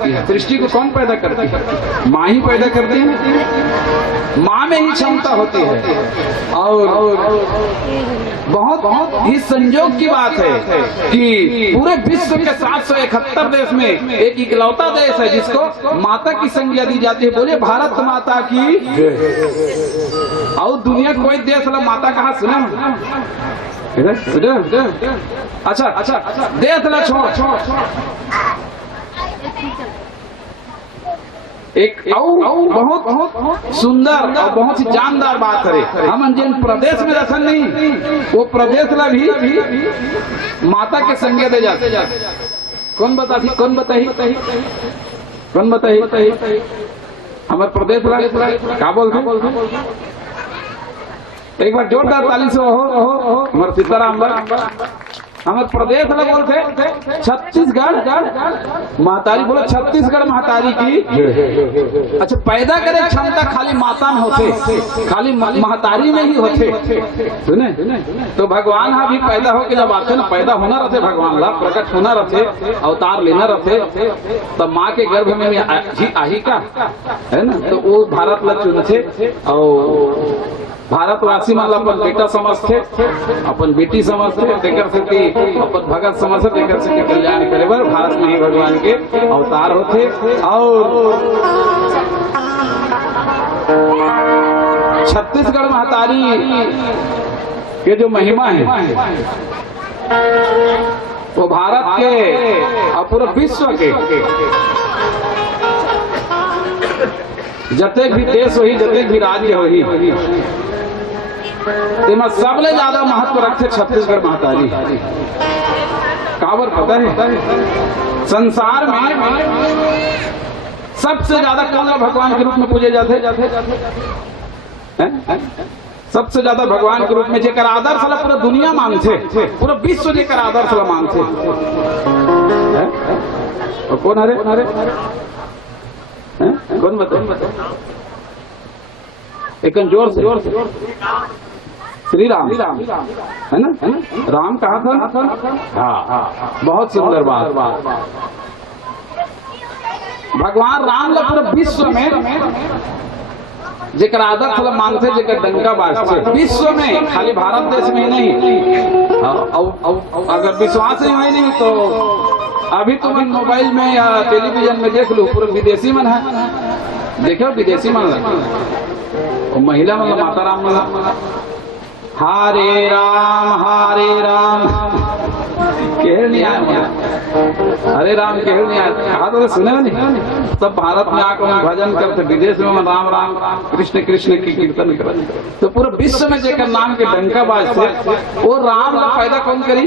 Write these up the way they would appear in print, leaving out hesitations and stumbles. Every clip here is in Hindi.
करती है? सृष्टि को कौन पैदा करती है? माँ ही पैदा करती है। माँ में ही क्षमता होती है। और बहुत बहुत ही संयोग की बात है कि पूरे विश्व के 771 देश में एक इकलौता देश है जिसको माता की संज्ञा दी जाती है। बोलिए भारत माता की। और दुनिया कोई देश वाला माता कहा सुना? अच्छा देश ला छोड़। एक बहुत सुंदर और बहुत ही जानदार बात है। हम जिन प्रदेश में रहन नहीं वो प्रदेश ला भी माता के संज्ञा दे जाते। कौन बताई हमारे प्रदेश ला क्या बोलते? एक बार जोरदार ताली से हो हमारे सीताराम हमारे प्रदेश में बोलते छत्तीसगढ़ महतारी। बोलो छत्तीसगढ़ महतारी की। अच्छा पैदा करे क्षमता खाली माता में होते, खाली महतारी में ही होते। सुने तो भगवान हाँ भी पैदा हो के जब आते ना, पैदा होना रहते भगवान ला, प्रकट होना रहते, अवतार लेना रहते, तब माँ के गर्भ में आही का है ना। तो वो भारत ला चुनते और भारतवासी मान अपन बेटा समझते, अपन बेटी समझते, देकर से अपन भगत समझते, देकर से कल्याण करे बर भारत में ही भगवान के अवतार होते। और छत्तीसगढ़ महतारी के जो महिमा है वो भारत के और पूरे विश्व के जतेक भी देश हो, जतेक भी राज्य हो, सबले ज्यादा महत्व रखते छत्तीसगढ़ महतारी। काबर पता है? संसार में सबसे ज्यादा कौन भगवान के रूप में पूजे जाते? सबसे ज्यादा भगवान के रूप में जेकर आदर्श ला पूरा दुनिया मानते, पूरा विश्व जेकर आदर्श ला मानते। कौन हरे कौन बताए? एक जोर से श्री राम है ना? राम कहा था? हाँ बहुत सुंदर बात। भगवान राम ला पूरे विश्व में जेकर आदर्श ला मानते, जेकर डंका बाजते विश्व में, खाली भारत देश में ही नहीं। अगर विश्वास ही नहीं तो अभी तुम मोबाइल में या टेलीविजन में देख लो, पूरे विदेशी मन है। देखो विदेशी मन महिला मतलब माता राम मला हरे राम केहर नहीं आया, हरे राम केहर नहीं आया। कहा तो सुने नहीं? सब भारत में आकर भजन करते, विदेश में राम राम कृष्ण कृष्ण की कीर्तन करते। तो पूरे विश्व में जेकर नाम के डंका बाजते वो राम ला पैदा कौन करी?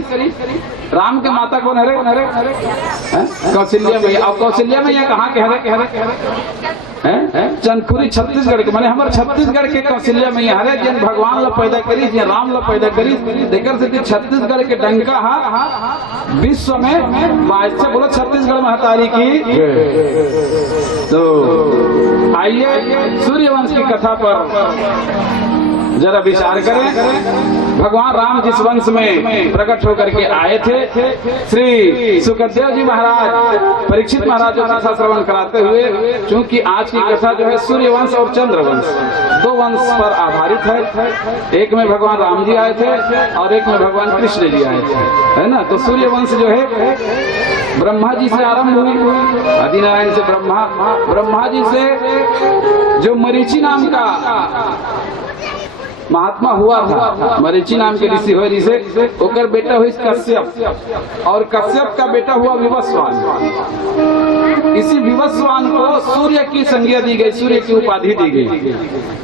राम के माता कौन? हरे कौशल्या मैया। अब कौशल्या मैया कहाँ के? हरे चंदपुरी छत्तीसगढ़ के, माने हमारे छत्तीसगढ़ के कौशल्या मैया हरे जिन भगवान ला पैदा करी, जिन राम ला पैदा करी, देकर से छत्तीसगढ़ के डंका विश्व में बाजते। बोलो छत्तीसगढ़ महतारी की। तो आइए सूर्यवंश की कथा पर जरा विचार करें। भगवान राम जिस वंश में प्रकट होकर के आए थे, श्री सुखदेव जी महाराज परीक्षित महाराज जो कथा श्रवण कराते हुए, क्योंकि आज की कथा जो है सूर्यवंश और चंद्रवंश दो वंश पर आधारित है। एक में भगवान राम जी आए थे और एक में भगवान कृष्ण जी आए थे, है ना। तो सूर्यवंश जो है ब्रह्मा जी से आरंभ हुई, आदिनारायण से ब्रह्मा जी से जो मरीचि नाम का महात्मा हुआ था, मरीचि नाम के ऋषि हुए, ऋषि ओकर बेटा हुई कश्यप, और कश्यप का बेटा हुआ विवस्वान। इसी विवस्वान को सूर्य की संज्ञा दी गई, सूर्य की उपाधि दी गई,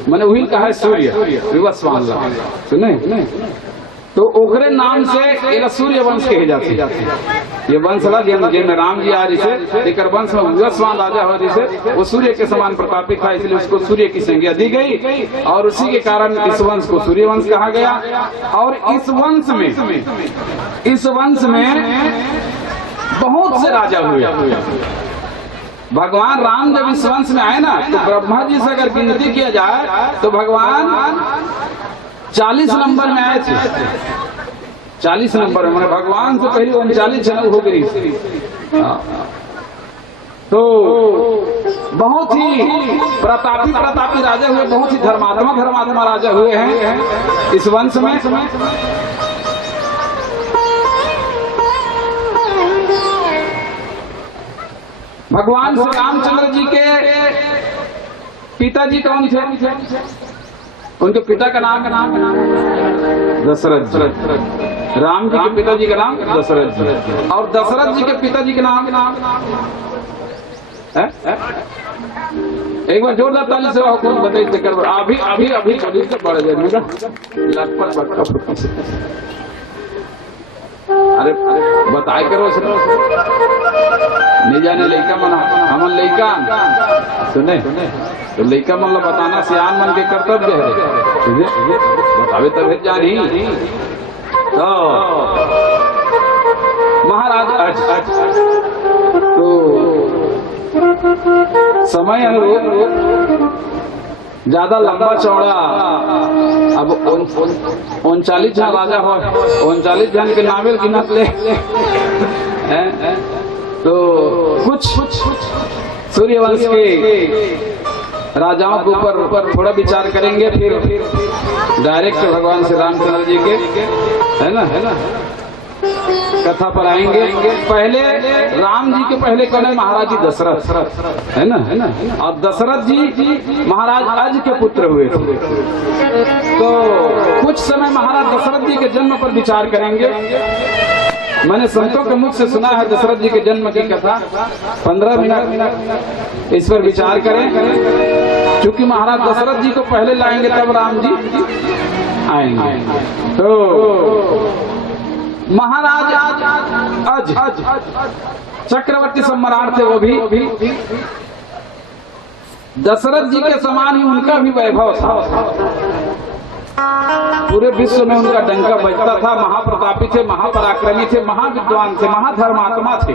मैंने वही कहा है सूर्य विवस्वान। सुने तो ओकरे नाम से एक सूर्य वंश कहे जाते। ये वंश जिनमें राम जी आ रही एक वंश में विवस्वान राजा हो रही, वो सूर्य के समान प्रतापित था, इसलिए उसको सूर्य की संज्ञा दी गई और उसी के कारण इस वंश को सूर्य वंश कहा गया। और इस वंश में बहुत से राजा हुए। भगवान राम जब इस वंश में आए ना, तो ब्रह्मा जी से अगर गिनती किया जाए तो भगवान 40 नंबर में आए थे। 40 नंबर में, भगवान से पहले 39 जन्म हो गई। तो बहुत ही प्रतापी राजा हुए, बहुत ही धर्मात्मा राजा हुए हैं इस वंश में। भगवान श्री रामचंद्र जी के पिताजी कौन थे? उनके पिता का नाम दशरथ जी। राम जी के पिताजी का नाम दशरथ जी, और दशरथ जी के पिताजी का नाम एक बार जोरदार ताली से बताइए। अभी चलिए से बढ़ जाएगा। अरे बताए करो नहीं जाने लड़का मना हमन लड़का सुने तो लड़का मन लो बताना सियान मन के कर्तव्य है। बतावे तब जानी तो महाराज तो समय अनुरूप ज्यादा लंबा चौड़ा अब 39 जन राजा हो, 39 जन के नावेल गिनत ले तो कुछ सूर्यवंश के राजाओं के ऊपर थोड़ा विचार करेंगे, फिर डायरेक्ट भगवान श्री रामचंद्र जी के है ना कथा पर आएंगे। पहले राम जी के पहले कौन है? महाराज जी दशरथ है ना। और दशरथ जी महाराज अज के पुत्र हुए थे। तो कुछ समय महाराज दशरथ जी के जन्म पर विचार करेंगे। मैंने संतों के मुख से सुना है दशरथ जी के जन्म की कथा। 15 मिनट इस पर विचार करें, क्योंकि महाराज दशरथ जी को पहले लाएंगे तब राम जी आएंगे। तो महाराज अज चक्रवर्ती सम्राट थे, वो भी दशरथ जी के समान ही उनका भी वैभव था। पूरे विश्व में उनका डंका बजता था। महाप्रतापी थे, महापराक्रमी थे, महाविद्वान थे, महाधर्मात्मा थे।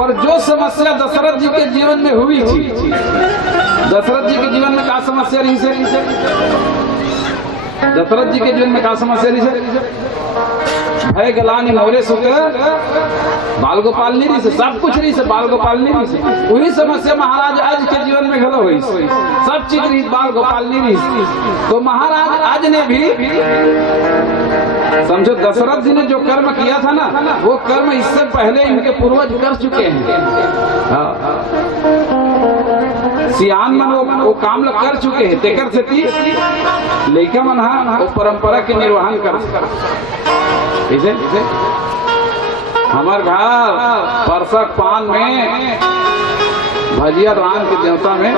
और जो समस्या दशरथ जी के जीवन में हुई थी, दशरथ जी के जीवन में क्या समस्या रही से? दशरथ जी के जीवन में क्या समस्या रही से? भय गलानी नवरे सुख बाल गोपाल नहीं रही से, सब कुछ रही से, बाल गोपाल नहीं रही से। वही समस्या महाराज आज के जीवन में घलो हुई, सब चीज रही, बाल गोपाल नहीं रही। तो महाराज आज ने भी समझो दशरथ जी ने जो कर्म किया था ना, वो कर्म इससे पहले इनके पूर्वज कर चुके हैं। सियान मन वो काम कर चुके हैं। तेकर से लड़का मन वो परंपरा के निर्वहन कर हमारे घर परसक पान में भजिया राम के देवता में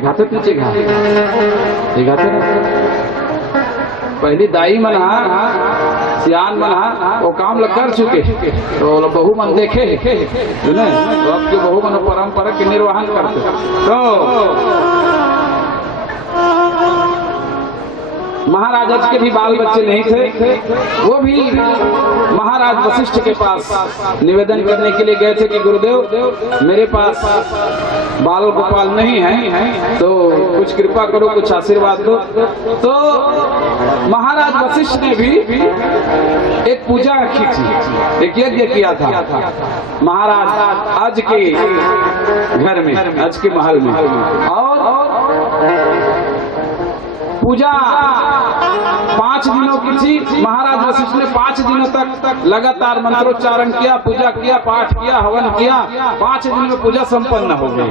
घाते पीछे घाते पहली दाई मना सियान मना वो काम कर चुके, तो बहु मन देखे तो अब के बहु मन परंपरा के निर्वहन करते। तो महाराज के भी बाल बच्चे नहीं थे, वो भी महाराज वशिष्ठ के पास निवेदन करने के लिए गए थे कि गुरुदेव मेरे पास बाल गोपाल नहीं है, तो कुछ कृपा करो, कुछ आशीर्वाद दो। तो महाराज वशिष्ठ ने भी एक पूजा रखी थी, एक यज्ञ किया था महाराज आज के घर में, आज के महल में। और पूजा 5 दिनों की थी। महाराज वशिष्ठ ने 5 दिनों तक लगातार मंत्रोच्चारण किया, पूजा किया, पाठ किया, हवन किया। 5 दिन में पूजा संपन्न हो गई।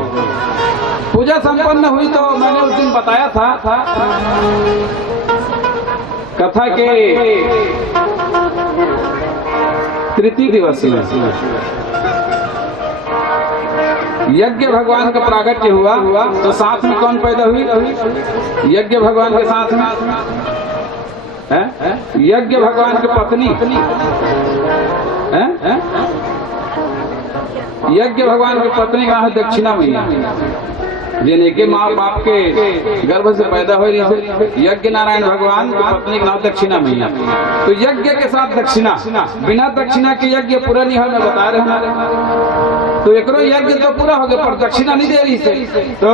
पूजा संपन्न हुई तो मैंने उस दिन बताया था कथा के तृतीय दिवस में यज्ञ भगवान का प्रागट्य हुआ, तो साथ में कौन पैदा हुई? यज्ञ भगवान के साथ में यज्ञ भगवान की पत्नी, यज्ञ भगवान की पत्नी कहाँ है? दक्षिणा मैया, जिनके माँ बाप के गर्भ से पैदा हो रही। यज्ञ नारायण भगवान की पत्नी का नाम दक्षिणा मैया। तो यज्ञ के साथ दक्षिणा, बिना दक्षिणा के यज्ञ पूरा नहीं है, मैं बता रहे हैं। तो एक यज्ञ तो पूरा हो गया पर दक्षिणा नहीं दे रही से। तो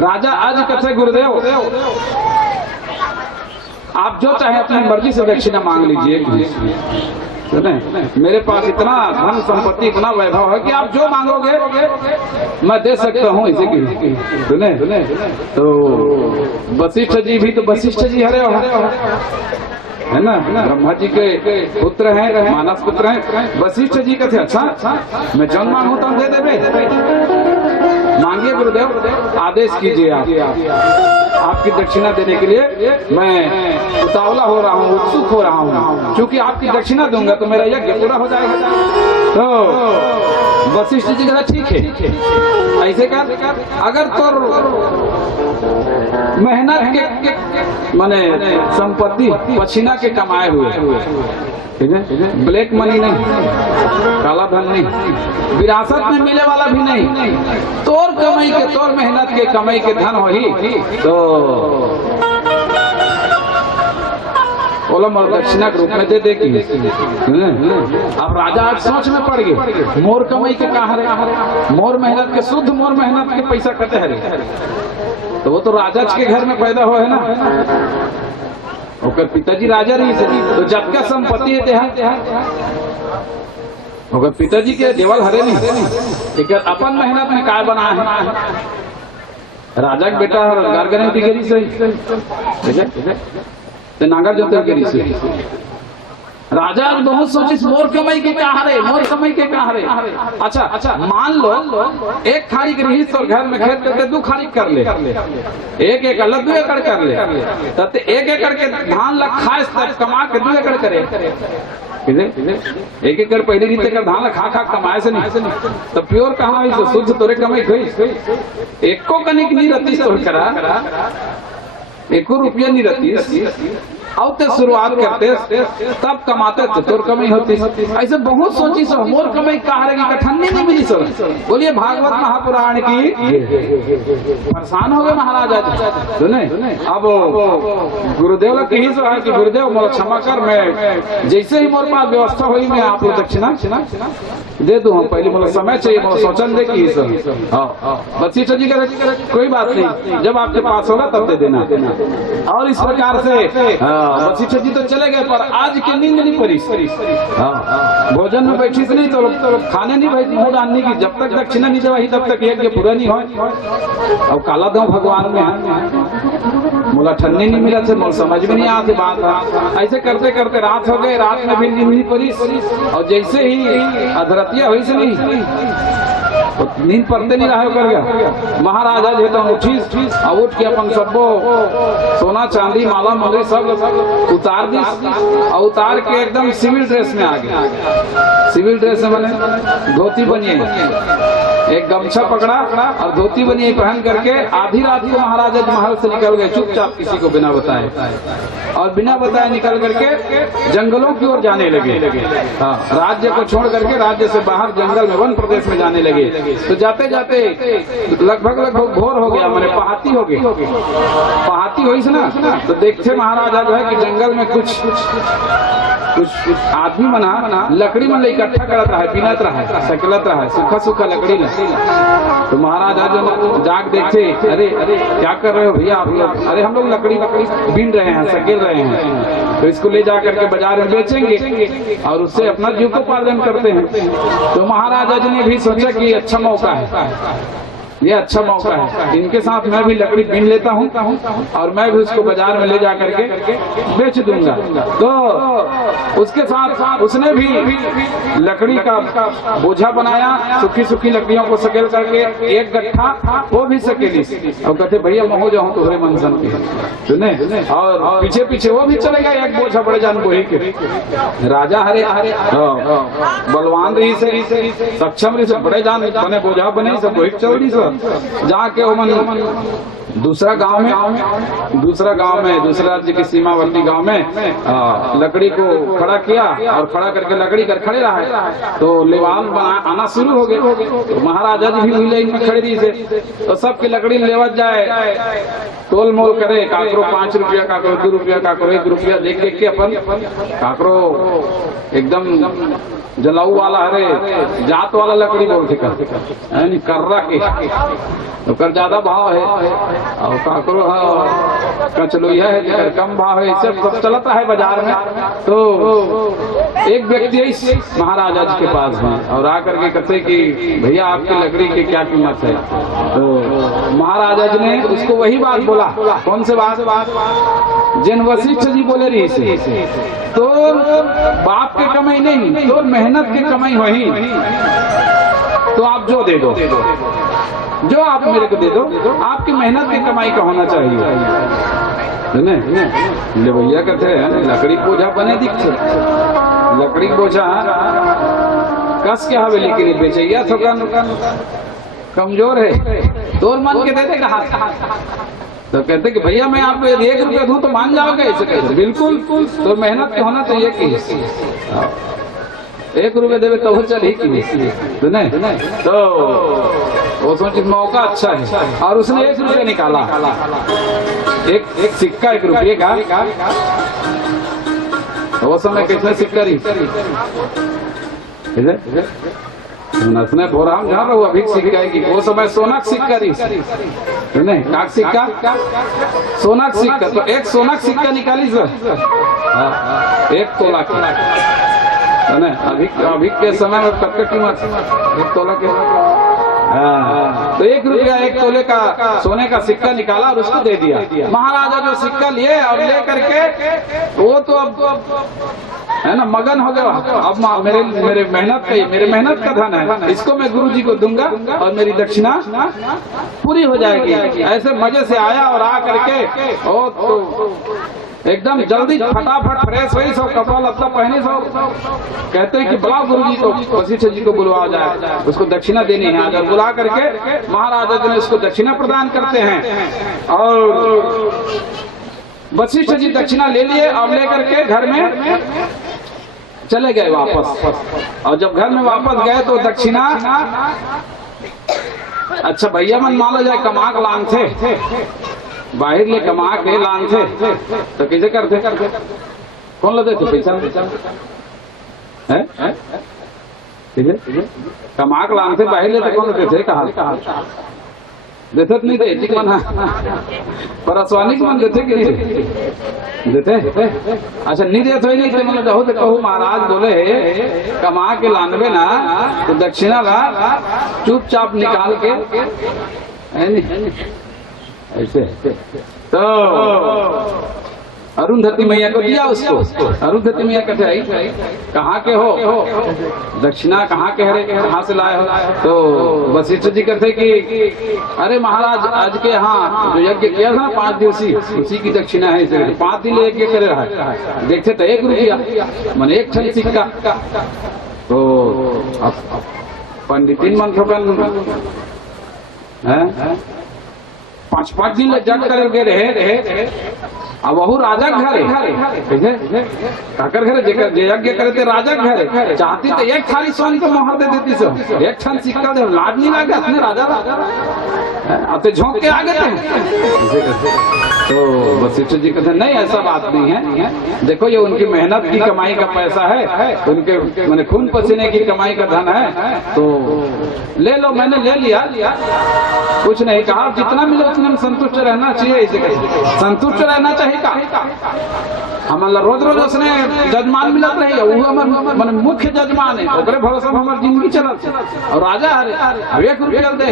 राजा आज कहते गुरुदेव आप जो चाहे अपनी मर्जी से दक्षिणा मांग लीजिए। सुने, मेरे पास इतना धन संपत्ति, इतना वैभव है कि आप जो मांगोगे मैं दे सकता हूँ इसी की। सुने, तो वशिष्ठ जी भी तो वशिष्ठ जी हरे है ना, ब्रह्मा जी के पुत्र हैं, मानस पुत्र हैं। वशिष्ठ जी कहते अच्छा मैं जन्म मांगू तो दे देवे, मांगिए गुरुदेव, आदेश कीजिए आप, आपकी दक्षिणा देने के लिए मैं उतावला हो रहा हूँ, उत्सुक हो रहा हूँ, क्योंकि आपकी दक्षिणा दूंगा तो मेरा यज्ञ पूरा हो जाएगा। तो वशिष्ठ जी कहते ठीक है, ऐसे कर, अगर तो मेहनत के माने संपत्ति पसीना के कमाए हुए, ठीक है, ब्लैक मनी नहीं, काला धन नहीं, विरासत में मिले वाला भी नहीं, तोर कमाई के, तोर मेहनत के कमाई के धन हो ही तो और दक्षिणा के रूप में दे देगी। अब राजा आज सोच में पड़ गए, मोर कमाई के कहा रे, मोर मेहनत के, शुद्ध मोर मेहनत के पैसा कटे है, तो वो तो राजा के घर में पैदा हो है ना, ओकर पिताजी राजा रही थे, तो जब का संपत्ति है ओकर पिताजी के देवल हरे नहीं, अपन मेहनत में काय बना है, राजा के बेटा गारगने की गिरी से ते नागर जोते गिरी से, राजा बहुत सोचिस मोर कमाई के कहा रे, मोर कमाई के कहा रे। अच्छा मान लो एक खाड़ी रही तो घर में खेत करके 2 खाड़ी कर ले, 1 एकड़ 2 एकड़ कर ले, तब 1 एकड़ के धान ला खाए तब कमा के 2 एकड़ करे, 1 एकड़ पहले रीते कर धान ला खा कमाए से नहीं, तो प्योर कहाँ हुई तो शुद्ध तोरे कमाई गई, एको कनिक नहीं रहती तोर करा, 1 रुपया नहीं रहती, औते शुरुआत करते तब कमाते तो तोर कमाई होती। ऐसे बहुत सोची सो मोर कमाई कहा रही कठन्नी नहीं मिली सर। बोलिए भागवत महापुराण की, परेशान हो गए महाराजा जी, सुने। अब गुरुदेव की ही सो है कि गुरुदेव मोर क्षमा कर, मैं जैसे ही मोर पास व्यवस्था हुई मैं आप दक्षिणा दे दूं, हम पहले मोर समय चाहिए, मोर सोचन दे की वशिष्ठ जी का कोई बात नहीं, जब आपके पास होगा तब दे देना। और इस प्रकार से वशिष्ठ जी तो चले गए, पर आज की नींद नहीं पड़ी, भोजन में बैठी नहीं तो खाने नहीं भाई मुंह डालने की, जब तक दक्षिणा नहीं दवाई तब तक यज्ञ पूरा नहीं हो। अब काला दो भगवान में मोला ठन्नी नहीं मिला थे, समझ में नहीं आती बात। ऐसे करते करते रात हो गए, रात में भी नींद नहीं पड़ी, और जैसे ही अधरतिया हुई से नहीं नींद पड़ते नहीं रहा कर गया। महाराजा जो तो उठी और उठ के अपन सबको सोना चांदी माला मंगरी सब उतार दी, और उतार के एकदम सिविल ड्रेस में आ गए। सिविल ड्रेस में मैंने धोती बनिए, एक गमछा पकड़ा और धोती बनिए पहन करके आधी रात को महाराजा महल से निकल गए चुपचाप, किसी को बिना बताए, और बिना बताए निकल करके जंगलों की ओर जाने लगे। हाँ, राज्य को छोड़ करके राज्य से बाहर जंगल में वन प्रदेश में जाने लगे। तो जाते जाते लगभग भोर हो गया, मैंने पहाती हो गई, पहाती हुई से ना, तो देखते महाराजा जो है कि जंगल में कुछ आदमी मना लकड़ी मन इकट्ठा करत रहा है, पीनत रहा है, सकलत रहा है, सूखा सूखा लकड़ी ले। तो महाराजा जो जाग देखते, अरे क्या कर रहे हो भैया आप लोग? अरे हम लोग लकड़ी बीन रहे हैं, सकेल रहे हैं, तो इसको ले जा करके बाजार में बेचेंगे और उससे अपना जीविकोपार्जन करते हैं। तो महाराजा जी ने भी सोचा कि अच्छा मौका है, ये अच्छा मौका है, इनके साथ मैं भी लकड़ी बीन लेता हूँ और मैं भी उसको बाजार में ले जा करके बेच दूंगा। तो उसके साथ उसने भी लकड़ी का बोझा बनाया, सूखी सूखी लकड़ियों को सकेल करके एक गट्ठा वो भी सकेली, और कहते भैया मैं हो जाऊँ तुम्हारे मंजन के, सुने। और पीछे पीछे वो भी चले गए, एक बोझा बड़े जान बोही के। राजा हरे बलवान रही से सक्षम रही से बड़े जान बने बोझा बने सब बोही चल रही से जाके दूसरा गांव में दूसरे राज्य के सीमावर्ती गांव में लकड़ी को खड़ा किया, और खड़ा करके लकड़ी कर खड़े रहा, तो लेवाल आना शुरू हो गए। तो महाराजा जी भी लाइन में खड़े रही थे, तो सबकी लकड़ी लेवत जाए, तोल मोल करे, काकरो 5 रुपया, काकरो 2 रुपया, काकरो 1 रुपया, देख देख के अपन काकरो एकदम जलाऊ वाला हरे जात वाला लकड़ी बोल के कर्रा के तो कर ज्यादा भाव है, और काकरो कचलोइया है कम भाव है, सब चलता है बाजार में। तो एक व्यक्ति महाराजा जी के पास में और आकर के कहते कि भैया आपकी लकड़ी की क्या कीमत है। तो महाराजा जी ने उसको वही बात बोला। कौन से बात? जिन वशिष्ठ जी बोले रही से तो बाप के कमाई नहीं, तो मेहनत की कमाई वही। तो आप जो दे दो, जो आप मेरे को दे दो, आपकी मेहनत की कमाई का होना चाहिए। ले भैया कहते हैं लकड़ी बोझा बने दिखते, लकड़ी बोझा कस के हवेली के लिए बेचैया थोड़ा कमजोर है, तोर मन के दे देगा हाथ। तो कहते कि भैया मैं आपको 1 रुपया दूं तो मान जाओगे? ऐसे कहते बिल्कुल, तो मेहनत का होना चाहिए कि 1 रुपया देवे तो चल ही की तो नहीं। तो वो सोची मौका अच्छा है और उसने 1 रुपया निकाला, एक सिक्का 1 रुपये का। वो समय कितने सिक्का रही नसने भोराम जहाँ रहो अभी सिक्का है कि वो समय सोना सिक्का रही नहीं, काक सिक्का, सोना सिक्का। तो एक सोना सिक्का निकाली सर 1 तोला का है। अभी के समय में कब की कीमत 1 तोला के? तो 1 रुपया 1 तोले का सोने का सिक्का निकाला और उसको दे दिया। महाराजा जो सिक्का लिए और ले करके वो तो अब है ना मगन हो गया। अब मेरे मेहनत का धन है, इसको मैं गुरु जी को दूंगा और मेरी दक्षिणा पूरी हो जाएगी। ऐसे मजे से आया और आ करके ओ तो एकदम जल्दी फटाफट फ्रेश हुई, सब कपड़ा लत्ता पहने, सब कहते हैं कि बुला गुरु जी को, वशिष्ठ जी को बुलवा जाए, उसको दक्षिणा देनी है। अगर बुला करके महाराजा जी ने उसको दक्षिणा प्रदान करते हैं और वशिष्ठ जी दक्षिणा ले लिए और लेकर के घर में चले गए वापस। और जब घर में वापस गए तो दक्षिणा, अच्छा भैया मन मान लो जाए कमाक लांग थे, बाहर ले कमा के लांग थे, तो कैसे करते? कौन लेते थे पैसा? कमाक लांग थे बाहर लेते, कौन लेते थे? कहा देते नहीं थे ठीक मन पर अस्वानिक मन देते कि नहीं देते? अच्छा नहीं देते ही नहीं थे। मतलब जहो तो कहूँ महाराज बोले कमा के लानवे ना तो दक्षिणा ला चुपचाप निकाल के ऐसे। तो अरुंधति मैया को दिया उसको। अरुंधति मैया कहते आई कहाँ के हो? दक्षिणा कहाँ के हरे, कहाँ से लाए हो? तो वशिष्ठ जी कहते कि अरे महाराज आज के यहाँ जो यज्ञ किया था 5 दिवसीय, उसी की दक्षिणा है। 5 दिन यज्ञ करे रहा है। देखते तो 1 रुपया मन 1 ठन सिक्का। तो पंडितिन मन थोकन 5-5 दिन जग करके रहे। अब वहू राजा घर काकर घरे यज्ञ करते राजा घरे चाहती तो 1 थाली सोन को मोहर दे देती सो 1 ठन सिक्का दे, लाज नहीं लगा अपने राजा अब तो झोंक के आ गए थे। तो वशिष्ठ जी कहते नहीं ऐसा बात नहीं है, देखो ये उनकी मेहनत की कमाई का पैसा है, उनके मैंने खून पसीने की कमाई का धन है, तो ले लो। मैंने ले लिया, कुछ नहीं कहा, जितना मिले उतने में संतुष्ट रहना चाहिए। इसे संतुष्ट रहना चाहिए का हमारा रोज रोज उसने जजमान मिलत रही है, वो हमारे मुख्य जजमान है, ओकरे भरोसा में हमारी जिंदगी चलत और राजा हरे 1 रुपया दे।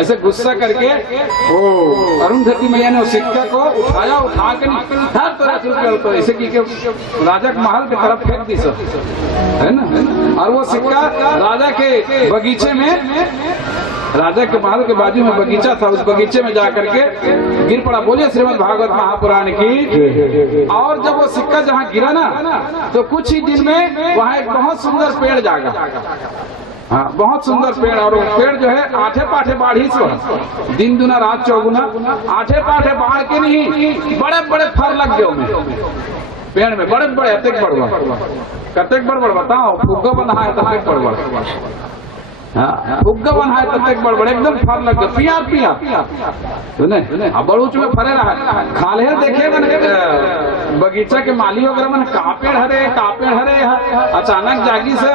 ऐसे गुस्सा करके वो अरुंधति मैया ने सिक्का को उठाया, उठा के रुपया तो ऐसे की राजा के महल की तरफ फेंक दी सब, है ना। और वो सिक्का राजा के बगीचे में, राजा के महल के बाजू में बगीचा था, उस बगीचे में जाकर के गिर पड़ा। बोलिए श्रीमद् भागवत महापुराण की। और जब वो सिक्का जहाँ गिरा ना तो कुछ ही दिन में वहाँ एक बहुत सुंदर पेड़ जागा। हाँ, बहुत सुंदर पेड़। और वो पेड़ जो है आठे पाठे बाढ़ी से दिन दुना रात चौगुना, आठे पाठे बाढ़ के नहीं, बड़े बड़े फल लग गए पेड़ में, बड़े बड़े अतेक बड़बड़, कतेक बड़बड़ बताओ, फुग्गा बना है ततेक बड़बड़, फुग्गा बना है ततेक बड़बड़, एकदम फल लग गए पिया पिया सुने। अब बड़ूच में फरे रहा खाले देखे मैंने बगीचा के माली वगैरह मैंने का पेड़ हरे अचानक जागी से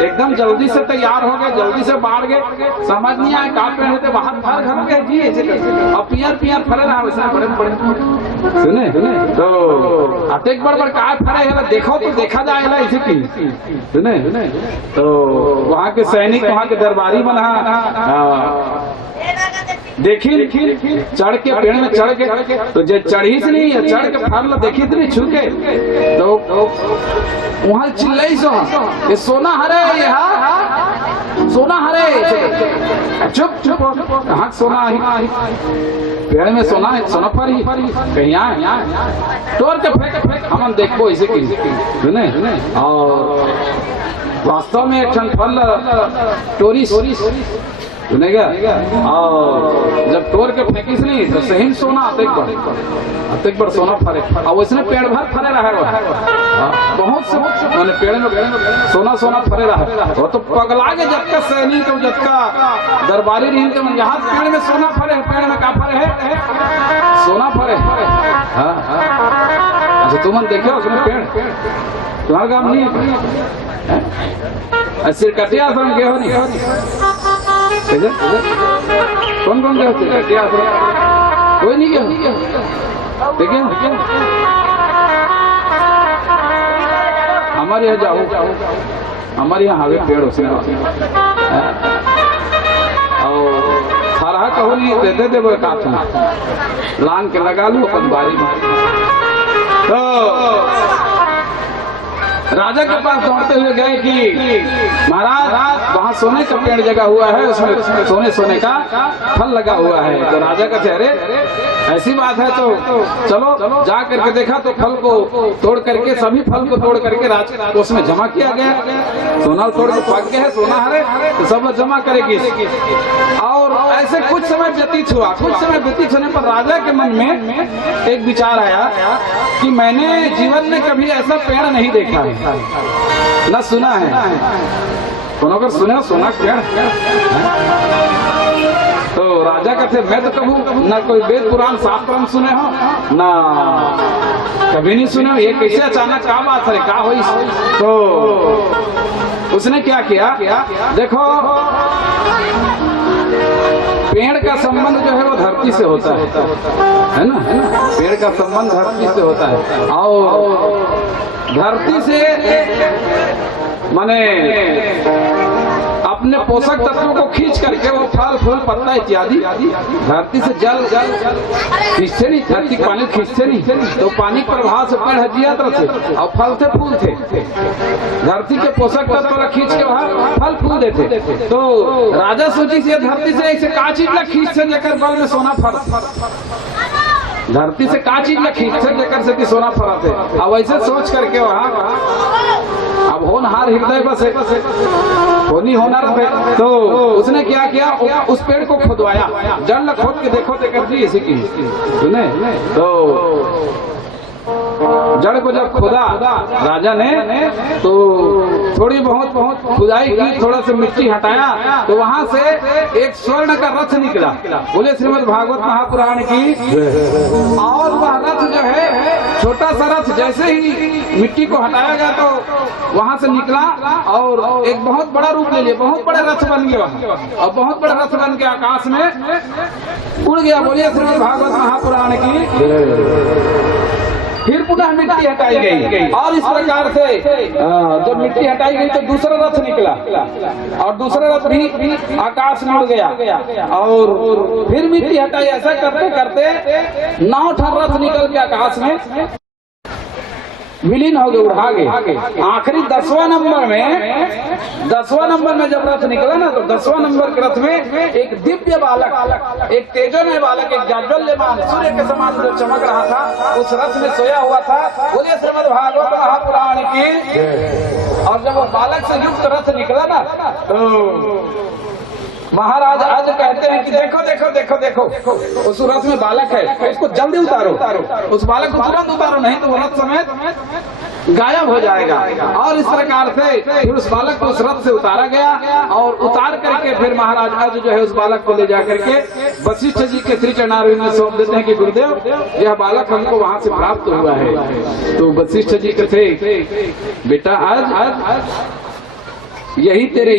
एकदम जल्दी से तैयार हो गए, जल्दी से बाढ़ गए, समझ नहीं आए कहाँ पे रहते, बाहर फर घर के जी और पियर पियर फरे रहा वैसे बड़े बड़े सुने तो अतेक बड़ कहा फरे है, देखो तो देखा जाएगा इसे की सुने तो वहाँ के सैनिक, वहाँ के दरबारी बना देखी चढ़ के पेड़ में चढ़ के, तो जो चढ़ी से नहीं चढ़ के फरल देखी थी नहीं छूके, तो वहाँ चिल्लाई सो ये सोना हरे, यहाँ सोना हरे, चुप चुप हाँ सोना ही पेड़ में सोना है, सोना पर ही कहीं आए तोड़ के फेंक हम देखो इसे की सुने। और वास्तव में एक ठन फल टोरी सुनेगा, और जब तोड़ के फेंकिस नहीं तो सही सोना अतेक बड़ सोना फरे, और उसने पेड़ भर फरे रहा बहुत से मैंने पेड़ में सोना फरे रहा, वो तो पगला के जब का सैनिक जब का दरबारी रही तो यहाँ पेड़ में सोना फरे, पेड़ में का फरे है सोना फरे। अच्छा तुम देखे उसमें पेड़ तुम्हारा काम नहीं है, सिरकटिया आश्रम के हो नहीं कौन कौन क्या कोई नहीं क्या देखिए हमारे यहाँ जाओ, हमारे यहाँ हावे पेड़ उसने और सारा कहो नहीं देते थे वो काफी लान के लगा लू अपन बारी में। तो राजा के पास दौड़ते हुए गए कि महाराज वहाँ सोने का पेड़ जगा हुआ है, उसमें सोने का फल लगा हुआ है। तो राजा का चेहरे ऐसी बात है तो चलो जा करके देखा तो फल को तोड़ करके, सभी फल को तोड़ करके राज उसमें जमा किया गया, सोना तोड़ के पक गया है, सोना हरे तो सब जमा करेगी। और ऐसे कुछ समय व्यतीत हुआ, कुछ समय व्यतीत होने पर राजा के मन में एक विचार आया कि मैंने जीवन में कभी ऐसा पेड़ नहीं देखा है, न सुना है। कौन अगर सुने सोना पेड़ तो राजा का थे मैं तो कहूँ न कोई वेद पुराण शास्त्र सुने हो ना कभी नहीं सुने हो, ये कैसे अचानक क्या बात है क्या हुई। तो उसने क्या किया देखो पेड़ का संबंध जो है वो धरती से होता है ना, पेड़ का संबंध धरती से होता है और धरती से माने अपने पोषक तत्वों को खींच करके वो फल फूल पत्ता इत्यादि धरती से जल खींचते नहीं, धरती पानी खींचते नहीं, तो पानी प्रभाव से पेड़ हजियात थे और फल थे फूल थे, धरती के पोषक तत्व खींच के वहाँ फल फूल देते। तो राजा सोची से धरती से ऐसे का चीज ला खींच से लेकर बल में सोना फल, धरती से का चीज ला खींच से लेकर से सोना फरा थे। अब ऐसे सोच करके वहाँ अब होनहार हृदय बस होनी होना रहे, तो उसने क्या किया उस पेड़ को खुदवाया, जल खोद के देखो देकर दी इसी की सुने। तो जड़ को जब खुदा राजा ने तो थोड़ी बहुत खुदाई की, थोड़ा सा मिट्टी हटाया तो वहां से एक स्वर्ण का रथ निकला, बोले श्रीमद् भागवत महापुराण की। और वह रथ जो है छोटा सा रथ, जैसे ही मिट्टी को हटाया गया तो वहां से निकला और एक बहुत बड़ा रूप ले लिया, बहुत बड़ा रथ बन गया और बहुत बड़ा रथ बन के आकाश में उड़ गया। बोलिए श्रीमद् भागवत महापुराण की। फिर पुनः मिट्टी हटाई गई और इस प्रकार से जब मिट्टी हटाई गई तो दूसरा रथ निकला और दूसरा रथ भी आकाश में उड़ गया और फिर मिट्टी हटाई। ऐसा करते करते 9 रथ निकल के आकाश में विलीन हो गए, उड़ा गए। आखिरी 10वां नंबर में जब रथ निकला ना तो 10वां नंबर के रथ में एक दिव्य बालक, एक तेजोमय बालक, एक जाज्वल्यमान सूर्य के समान जो चमक रहा था उस रथ में सोया हुआ था। बोलिए श्रीमद् भागवत महापुराण की। और जब वो बालक से युक्त रथ निकला ना तो महाराज आज कहते हैं कि देखो देखो देखो देखो उस रथ में बालक है, उसको जल्दी उतारो, उस बालक को तुरंत उतारो, नहीं तो वो रथ समेत गायब हो जाएगा। और इस प्रकार से फिर उस बालक को उस रथ से उतारा गया और उतार करके फिर महाराज आज जो है उस बालक को ले जा करके वशिष्ठ जी के श्री चरणारविंद में सौंप देते हैं कि गुरुदेव यह बालक हमको वहां से प्राप्त हुआ है। तो वशिष्ठ जी कहते बेटा आज यही तेरे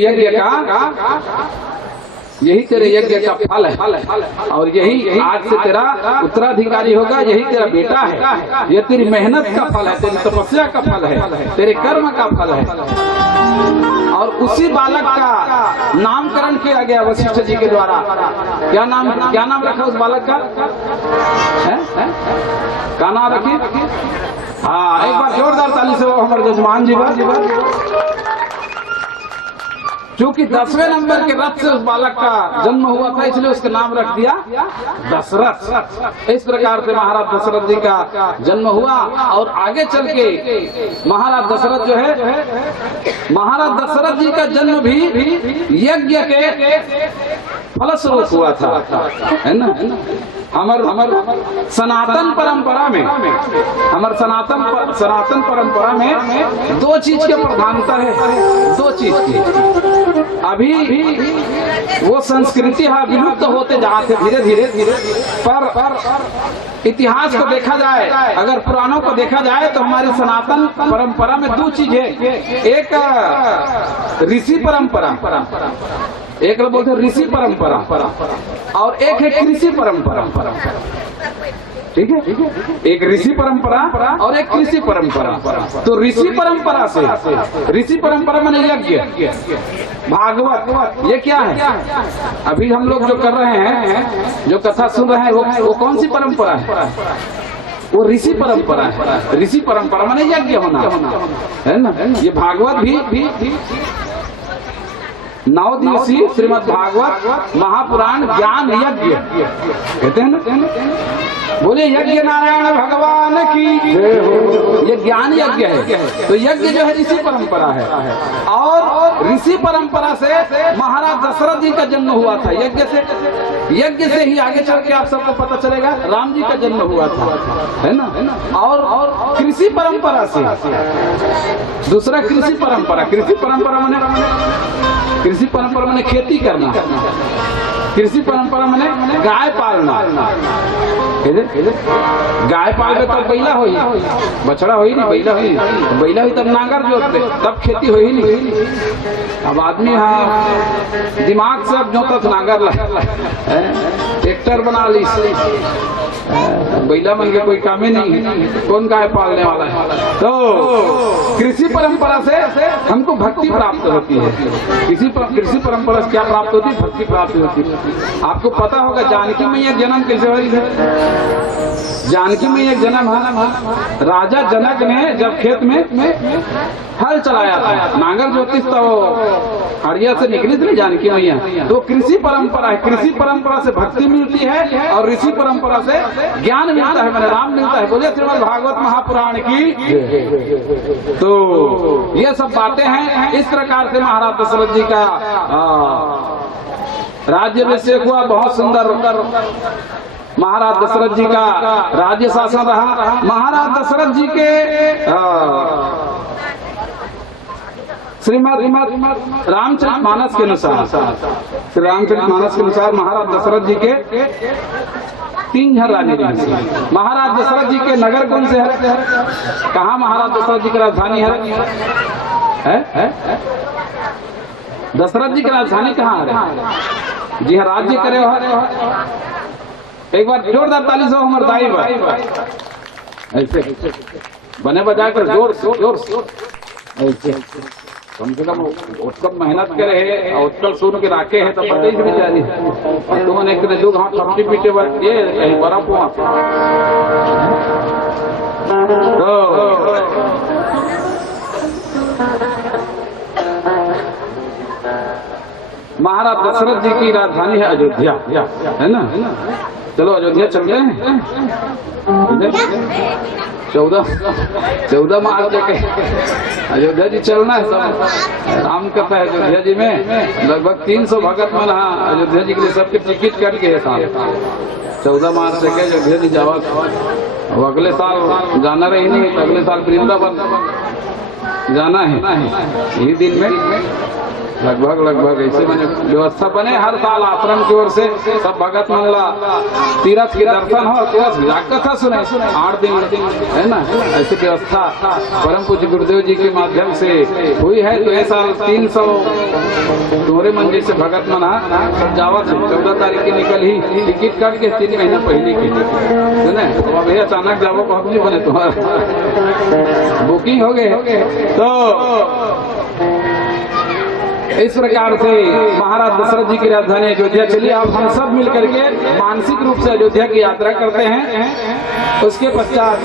यज्ञ का फल है और यही आज से तेरा उत्तराधिकारी होगा, यही तेरा बेटा है। ये तेरी मेहनत का फल है, तेरी तपस्या का फल है, तेरे कर्म का फल है। और उसी बालक का नामकरण किया गया वशिष्ठ जी के द्वारा। क्या नाम रखा उस बालक का? क्या नाम रखी? हाँ, एक बार जोरदार ताली से वो हमारे जजमान जी क्योंकि 10वें नंबर के रथ से उस बालक का जन्म हुआ था, इसलिए उसका नाम रख दिया दशरथ। इस प्रकार से महाराज दशरथ जी का जन्म हुआ। और आगे चल के महाराज दशरथ जो है, महाराज दशरथ जी का जन्म भी यज्ञ के फलस्वरूप हुआ था, है ना। हमर सनातन परंपरा में, सनातन परंपरा में दो चीज की प्रधानता है, दो चीज की। अभी वो संस्कृति है विलुप्त होते जाते धीरे धीरे, पर इतिहास को देखा जाए, अगर पुराणों को देखा जाए तो हमारी सनातन परंपरा में दो चीज है। एक ऋषि परंपरा, एक लोग बोलते ऋषि परंपरा, और एक है कृषि परंपरा। ठीक है, एक ऋषि परंपरा और एक कृषि परंपरा। तो ऋषि परंपरा से, ऋषि परंपरा माने यज्ञ, भागवत, ये क्या है? अभी हम लोग जो कर रहे हैं, जो कथा सुन रहे हैं, वो कौन सी परंपरा है? वो ऋषि परंपरा है। ऋषि परंपरा माने यज्ञ होना, है ना। ये भागवत भी 9 दिवसीय श्रीमद् भागवत महापुराण ज्ञान यज्ञ कहते हैं ना। बोले यज्ञ नारायण भगवान की, ये ज्ञान यज्ञ है। तो यज्ञ जो है ऋषि परंपरा है, और ऋषि परंपरा से महाराज दशरथ जी का जन्म हुआ था। यज्ञ से ही आगे चल के आप सबको पता चलेगा राम जी का जन्म हुआ था, है ना। और कृषि परंपरा से दूसरा कृषि परंपरा, कृषि परंपरा मैंने खेती करना, कृषि परंपरा मैंने गाय पालना। गाय पालबे तब बैला होई, बछड़ा होई नहीं, बैला हुई तब नांगर जोतते, तब खेती होई नहीं। अब आदमी हाँ दिमाग से अब जोतत नांगर ला, ट्रैक्टर बना ली, बैला मन के कोई काम ही नहीं, कौन गाय पालने वाला है। तो कृषि परंपरा से हमको भक्ति प्राप्त होती है। कृषि परंपरा से क्या प्राप्त होती है? भक्ति प्राप्त होती है। आपको पता होगा जानकी मैया जन्म कैसे हुई है? जानकी मैया जन्म है, राजा जनक ने जब खेत में हल चलाया था, नांगर ज्योतिष तो हरिया से निकली थी जानकी मैया। तो कृषि परंपरा है, कृषि परंपरा से भक्ति मिलती है और ऋषि परंपरा से ज्ञान मिलता है, मैंने राम मिलता है। बोले श्रीमद् भागवत महापुराण की। तो ये सब बातें हैं। इस प्रकार से महाराज दशरथ जी का राज्याभिषेक हुआ। बहुत सुंदर महाराज दशरथ जी का राज्य शासन रहा। महाराज दशरथ जी के श्रीमद् रामचरितमानस के अनुसार, श्री रामचरितमानस के अनुसार महाराज दशरथ जी के 3 घर रानी रही। महाराज दशरथ जी के नगर कौन से है? कहाँ महाराज दशरथ जी की राजधानी है? दशरथ जी की राजधानी कहाँ है? जी हाँ, राज्य करे हो। एक बार जोरदार ताली से हमारे दाई भाई ऐसे बने बजा कर जोर ऐसे कम से कम उत्कल मेहनत करे और उत्कल सुन के राखे है तो पता ही नहीं जारी। और तुमने एक दो घाट खपटी पीटे ये कहीं बर्फ हुआ। महाराज दशरथ जी की राजधानी है अयोध्या, है ना। चलो अयोध्या चलते हैं। 14 मार्च के अयोध्या जी चलना है। सब राम कथा है अयोध्या जी में। लगभग 300 भगत मन अयोध्या जी के लिए सबके टिकट कट के है साथ। 14 मार्च से के अयोध्या जी जावा। अब अगले साल जाना रही नहीं तो अगले साल वृंदावन जाना है। यही दिन में लगभग ऐसे मैंने व्यवस्था बने हर साल आश्रम की ओर से सब भगत मंगला तीरथ के दर्शन हो तीरथ कथा सुने 8 दिन है ना, ऐसी व्यवस्था परम पूज्य गुरुदेव जी के माध्यम से हुई है। तो ऐसा 300 दोहरे मंजिल से भगत मना जावा 14 तारीख की निकल ही टिकट काट के 3 महीना पहले की है। तो अब ये अचानक जाओ बहुत नहीं बने तुम्हारा बुकिंग हो गए। तो इस प्रकार से महाराज दशरथ जी की राजधानी अयोध्या चली। अब हम सब मिलकर के मानसिक रूप से अयोध्या की यात्रा करते हैं। उसके पश्चात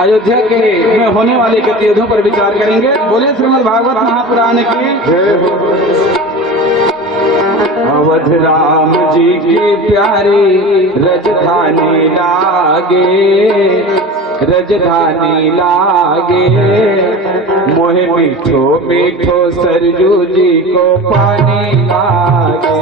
अयोध्या के में होने वाले गतिविधियों पर विचार करेंगे। बोले श्रीमद् भागवत महापुराण की अवध राम जी की प्यारी राजधानी लागे मोहे मीठो मीठो सरजू जी को पानी लागे।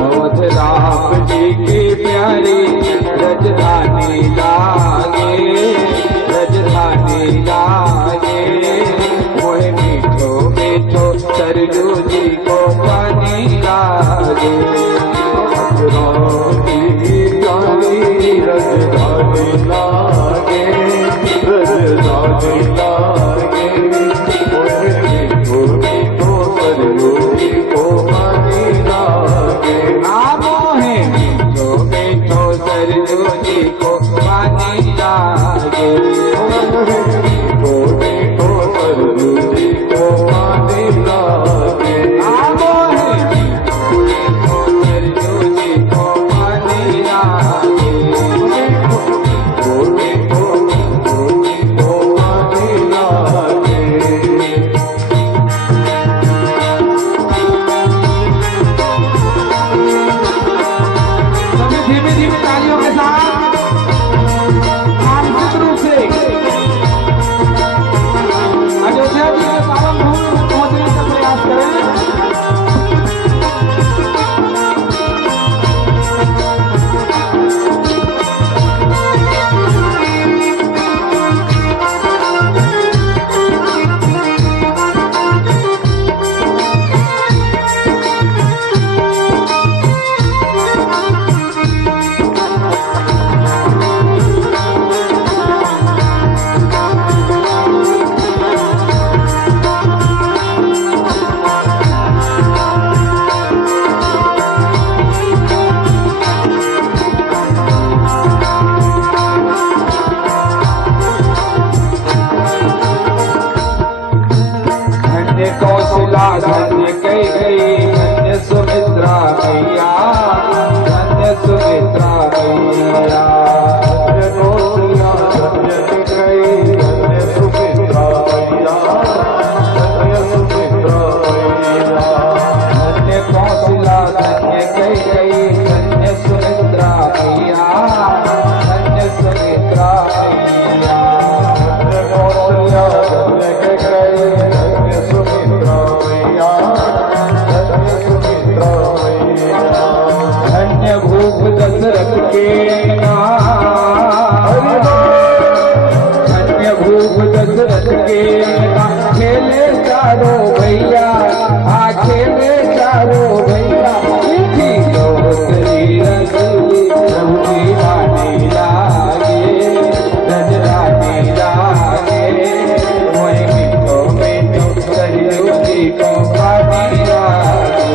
अवध राम जी की प्यारी राजधानी लागे मोहे मीठो मीठो सरजू जी को पानी लागे। धन्य कैकेयी धन्य सुमित्रा मैया धन्य सुमित्रा मैया। धन्य कौशल्या धन्य कैकेयी धन्य सुमित्रा मैया धन्य सुमित्रा मैया। धन्य कौशल्या धन्य कैकेयी धन्य सुमित्रा मैया धन्य सुमित्रा मैया। धन्य कौशल्या धन्य कैकेयी धन्य सुमित्रा धन्य भूप दशरथ के धन्य भूप दशरथ के खेले चारो भैया खेले चारो भैया। रानी लागे रानी लागे मोहे मीठो मीठो सरयू जी को पानी लागे।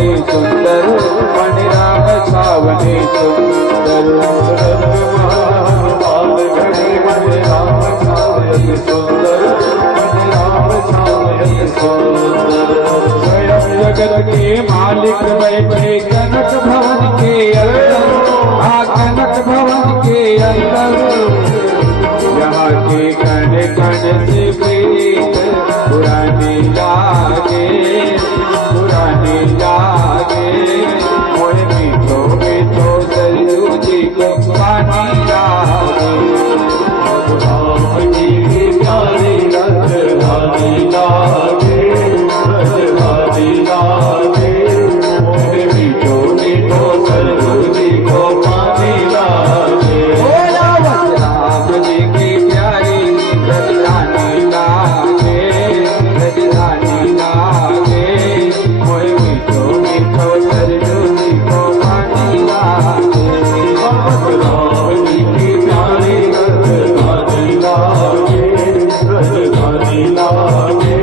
छावनी सुंदर मणि राम छावनी सुंदर बाल घड़ी मणि राम छावनी सुंदर मणि राम छावनी सुंदर स्वयं जगत के मालिक बैठे कनक भवन के अंदर कनक भवन के अंदर यहाँ के कण कण से प्रीत पुरानी लागे पुरानी लागे मोहे मीठो मीठो सरयू जी को पानी लागे जी की प्यारी राजधानी लागे राजधानी लागे मोहे मीठो मीठो सरयू जी को पानी लागे राम जी की प्यारी राजधानी लागे राजधानी लागे मोहे मीठो मीठो सरयू जी को पानी लागे राम जी की प्यारी राजधानी लागे राजधानी लागे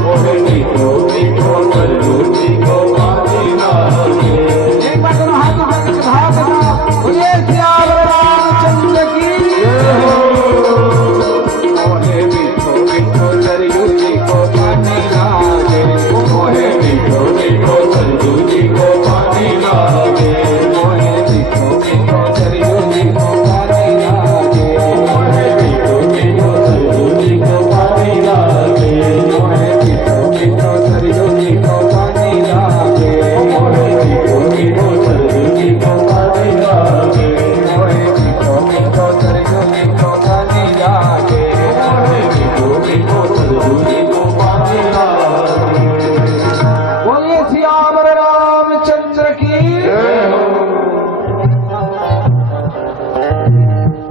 मोहे मीठो मीठो सरयू जी को पानी लागे। एक बार दोनों हाथ बोलिए श्याम रामचंद्र की मोहे मीठो मीठो सरयू जी को पानी लागे मोहे मीठो मीठो सरयू जी को पानी लागे मोहे मीठो मीठो सरयू जी को पानी लागे मोहे मीठो मीठो सरयू जी को पानी लागे मोहे मीठो मीठो सरयू जी को पानी लागे मोहे मीठो मीठो सरयू जी को पानी लागे मोहे मीठो मीठो सरयू जी को पानी लागे मोहे मीठो मीठो सरयू जी को पानी लागे। बोलिए श्याम रामचंद्र की।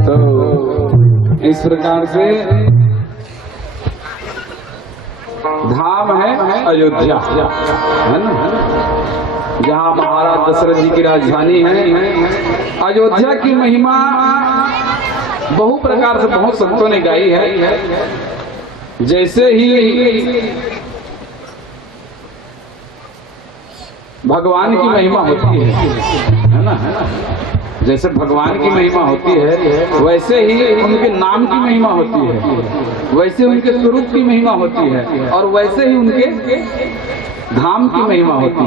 तो इस प्रकार से धाम है अयोध्या, है ना, जहाँ महाराज दशरथ जी की राजधानी है। अयोध्या की महिमा बहु प्रकार से बहुत संतों ने गाई है। जैसे ही भगवान की महिमा होती है ना, जैसे भगवान की महिमा होती है वैसे ही उनके नाम की महिमा होती है, वैसे उनके स्वरूप की महिमा होती है और वैसे ही उनके धाम की महिमा होती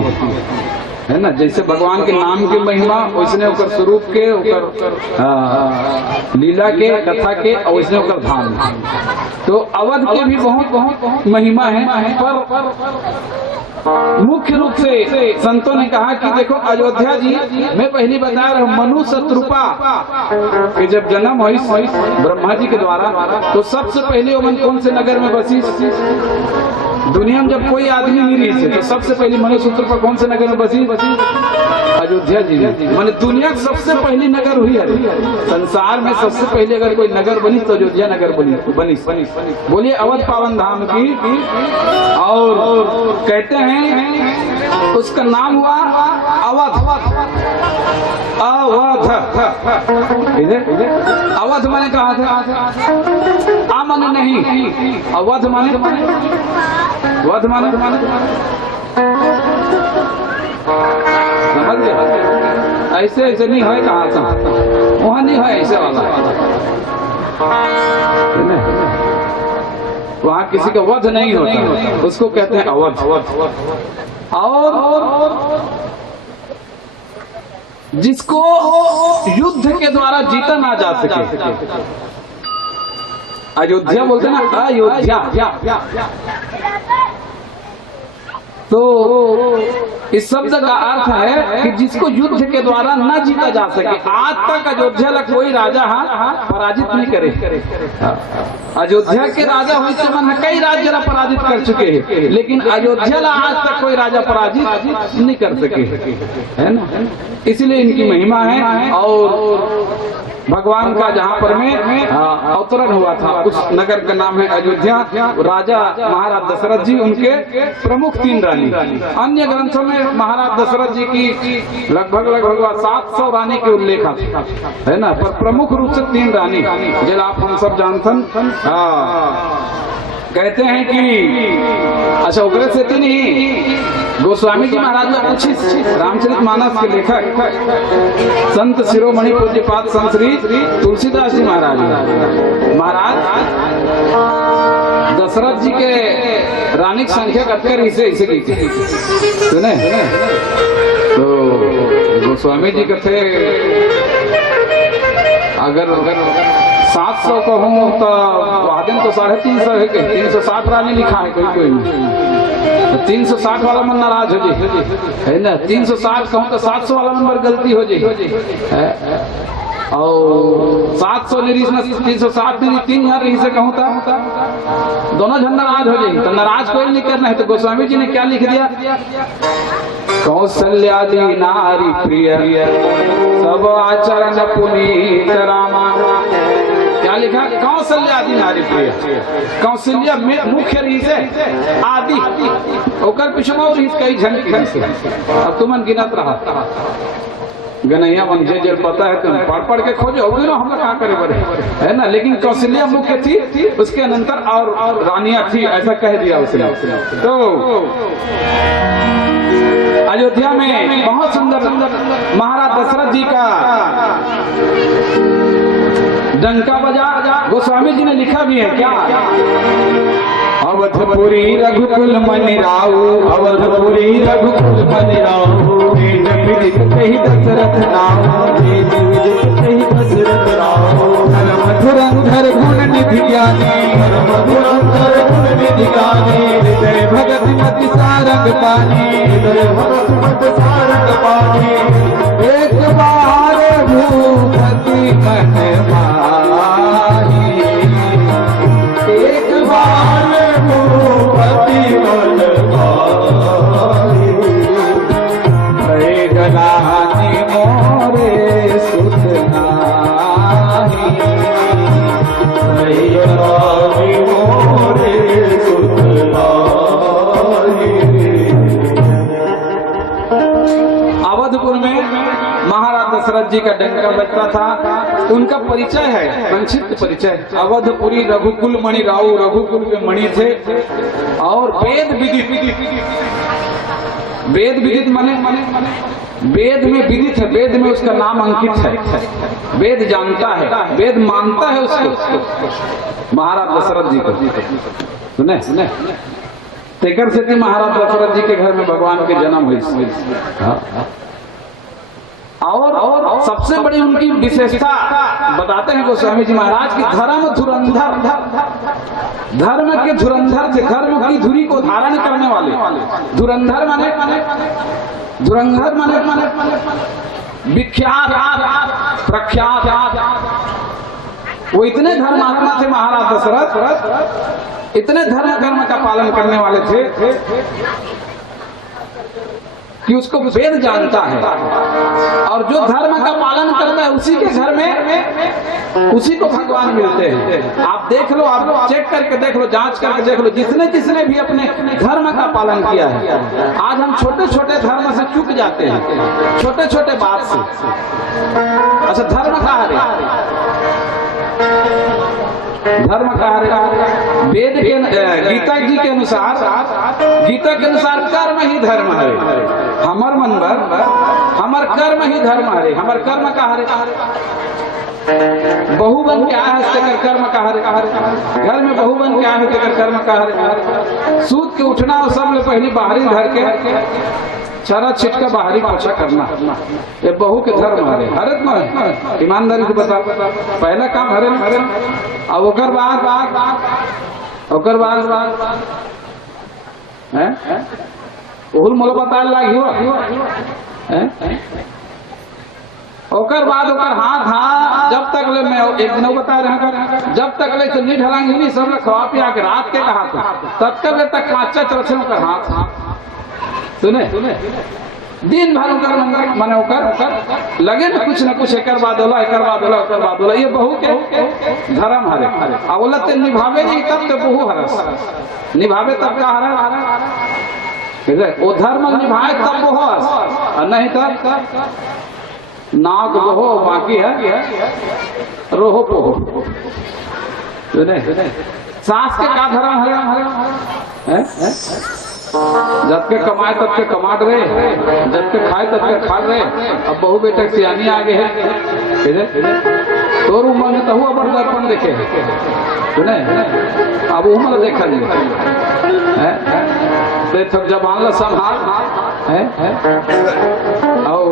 है ना। जैसे भगवान के नाम की महिमा वैसने ओकर स्वरूप के, ओकर लीला के, कथा के और वैसने ओकर धाम। तो अवध के भी बहुत बहुत महिमा है, पर मुख्य रूप से संतों ने कहा कि देखो अयोध्या जी मैं पहली बता रहा हूँ, मनु शत्रुपा के जब जन्म हुई ब्रह्मा जी के द्वारा, तो सबसे पहले वो कौन से नगर में बसी? दुनिया में जब कोई आदमी नहीं रही तो सबसे पहली मनु शत्रुपा कौन से नगर में बसी? अयोध्या जी। मैंने दुनिया की सबसे पहली नगर हुई है, संसार में सबसे पहले अगर कोई नगर बनी तो अयोध्या नगर बनी। बोलिए अवध पावन धाम की। और कहते हैं उसका नाम हुआ अवध। अवध अवध माने कहा था, आ माने नहीं, अवध माने वध माने समझ गया? ऐसे ऐसे नहीं है, कहा था वहां नहीं है ऐसे वाला, वहां किसी का वध नहीं होता, उसको कहते हैं अवध। और जिसको युद्ध के द्वारा जीता ना जा सके, अयोध्या बोलते ना, अयोध्या। तो इस शब्द का अर्थ है कि जिसको युद्ध के द्वारा न जीता जा सके। आज तक अयोध्या ला कोई राजा पराजित नहीं करे। अयोध्या के राजा हुए तो मन कई राज्य ला पराजित कर चुके हैं, लेकिन अयोध्या ला आज तक कोई राजा पराजित नहीं कर सके, है ना। इसलिए इनकी महिमा है। और भगवान का जहाँ पर में अवतरण हुआ था उस नगर का नाम है अयोध्या। राजा महाराज दशरथ जी, उनके प्रमुख 3 रानी। अन्य ग्रंथों में महाराज दशरथ जी की लगभग 700 रानी के उल्लेख है ना, पर प्रमुख रूप से 3 रानी जिन आप हम सब जानथन। कहते हैं कि अच्छा उग्र से नहीं गोस्वामी जी महाराज ने पूछी, रामचरितमानस के लेखक संत शिरोमणि पूज्यपाद संत श्री तुलसीदास जी महाराज, दशरथ जी के रानी की संख्या कटकर इसे की थी, सुने? तो गोस्वामी जी कहते अगर 700 कहूँ तो वादन तो 350 है, 360 रानी लिखा है कोई नहीं, 360 वाला मन नाराज हो जाए, है ना? 360 कहूँ तो 700 वाला मन पर गलती हो जाए, और 700 निरीस 360 निरीस 3000 रही से कहूँ था दोनों झन नाराज हो जाए। तो नाराज कोई नहीं करना है, तो गोस्वामी जी ने क्या लिख दिया? कौशल्यादि नारी प्रिय सब आचरण पुनीत रामा। क्या लिखा? कौशल्यादि नारी प्रिय। कौशल्या मुख्य रीत है, आदि ओकर पिछमा रीत कई झन की रीत है। अब तुमन गिनत रहा गनैया मन जे पता है तुम पढ़ के खोजो, हम कहा करे बड़े, है ना? लेकिन कौशल्या मुख्य थी, उसके अनंतर और रानियां थी, ऐसा कह दिया उसने। तो अयोध्या में बहुत सुंदर महाराज दशरथ जी का डंका बजा गोस्वामी जी ने लिखा भी है। क्या? अवधपुरी रघुकुल मनि राऊ, अवधपुरी रघुकुल मनि राऊ, कही दशरथ नाऊ, कही दशरथ राऊ, मधुरंधर गुण निधि ज्ञानी, मधुरंधर गुण निधि ज्ञानी, हृदय भगत मति सारंग पानी, हृदय भगत मति सारंग पानी, एक बार भूपति मन माही, एक बार भूपति मन माही, गलानी मोरे सुत नाही, गलानी मोरे सुत नाही। अवधपुर में महाराज दशरथ जी का डंका बजता था। उनका परिचय है, संक्षिप्त परिचय। अवधपुरी रघुकुल मणि राऊ, रघुकुल के मणि थे और वेद विदित माने वेद में विदित है, वेद में उसका नाम अंकित है, वेद जानता है, वेद मानता है उसको, महाराज दशरथ जी को। सुने तेकर से महाराज दशरथ जी के घर में भगवान के जन्म हुई। और सबसे बड़ी उनकी विशेषता बताते हैं गोस्वामी जी महाराज की, धर्म धुरंधर, धर्म के धुरंधर थे, धर्म की धुरी को धारण करने वाले। धुरंधर माने विख्यात प्रख्यात। वो इतने धर्मात्मा थे महाराज दशरथ, इतने धर्म का पालन करने वाले थे कि उसको वेद जानता है, और जो धर्म का पालन करता है उसी के घर में उसी को भगवान मिलते हैं। आप देख लो, आप चेक करके देख लो, जांच करके देख लो, जिसने भी अपने धर्म का पालन किया है। आज हम छोटे छोटे धर्म से चूक जाते हैं, छोटे छोटे बात से। अच्छा, धर्म का है, धर्म का वेद के गीता जी के अनुसार, गीता के अनुसार कर्म ही धर्म है। हमर मन पर हमर कर्म ही धर्म है। हमर कर्म का हरे बहु बन क्या है तेकर कर्म का हरे, घर में बहु बन क्या है तेकर कर्म का हरे। सूत के उठना और सब में पहली बाहरी घर के छरा छिटका बाहरी पोछा करना, ये बहू के धर्म हरे। हरे न ईमानदारी से बता, पहला काम हरे अब ओकर बाद ओहुल मोल बताए लागी ओकर बाद ओकर हाथ जब तक ले मैं एक दिन बता रहा, जब तक ले चुन्नी ढलांगी नहीं सब खवा पिया के रात के कहा तब तक काचा चलते ओकर हाथ। सुने दिन भर ओकर मने ओकर लगे न कुछ एकर बाद होला, एकर बाद होला, ओकर बाद होला। ये बहू के धर्म हरे। अब बोला ते निभावे नहीं तब तो बहू हरस, निभावे तब का हरस, वो धर्म निभाए तब वो हरस, नहीं तब नाक बहो बाकी है रोहो पोहो। सास के का धर्म है? जब के कमाए तब के कमाट रहे, जब के खाए तब के खा रहे। अब बहु बेटा सियानी आगे है तोर उम्र में तो हुआ बड़ दर्पण देखे सुने अब उम्र देखा नहीं देख जब आनला संभाल और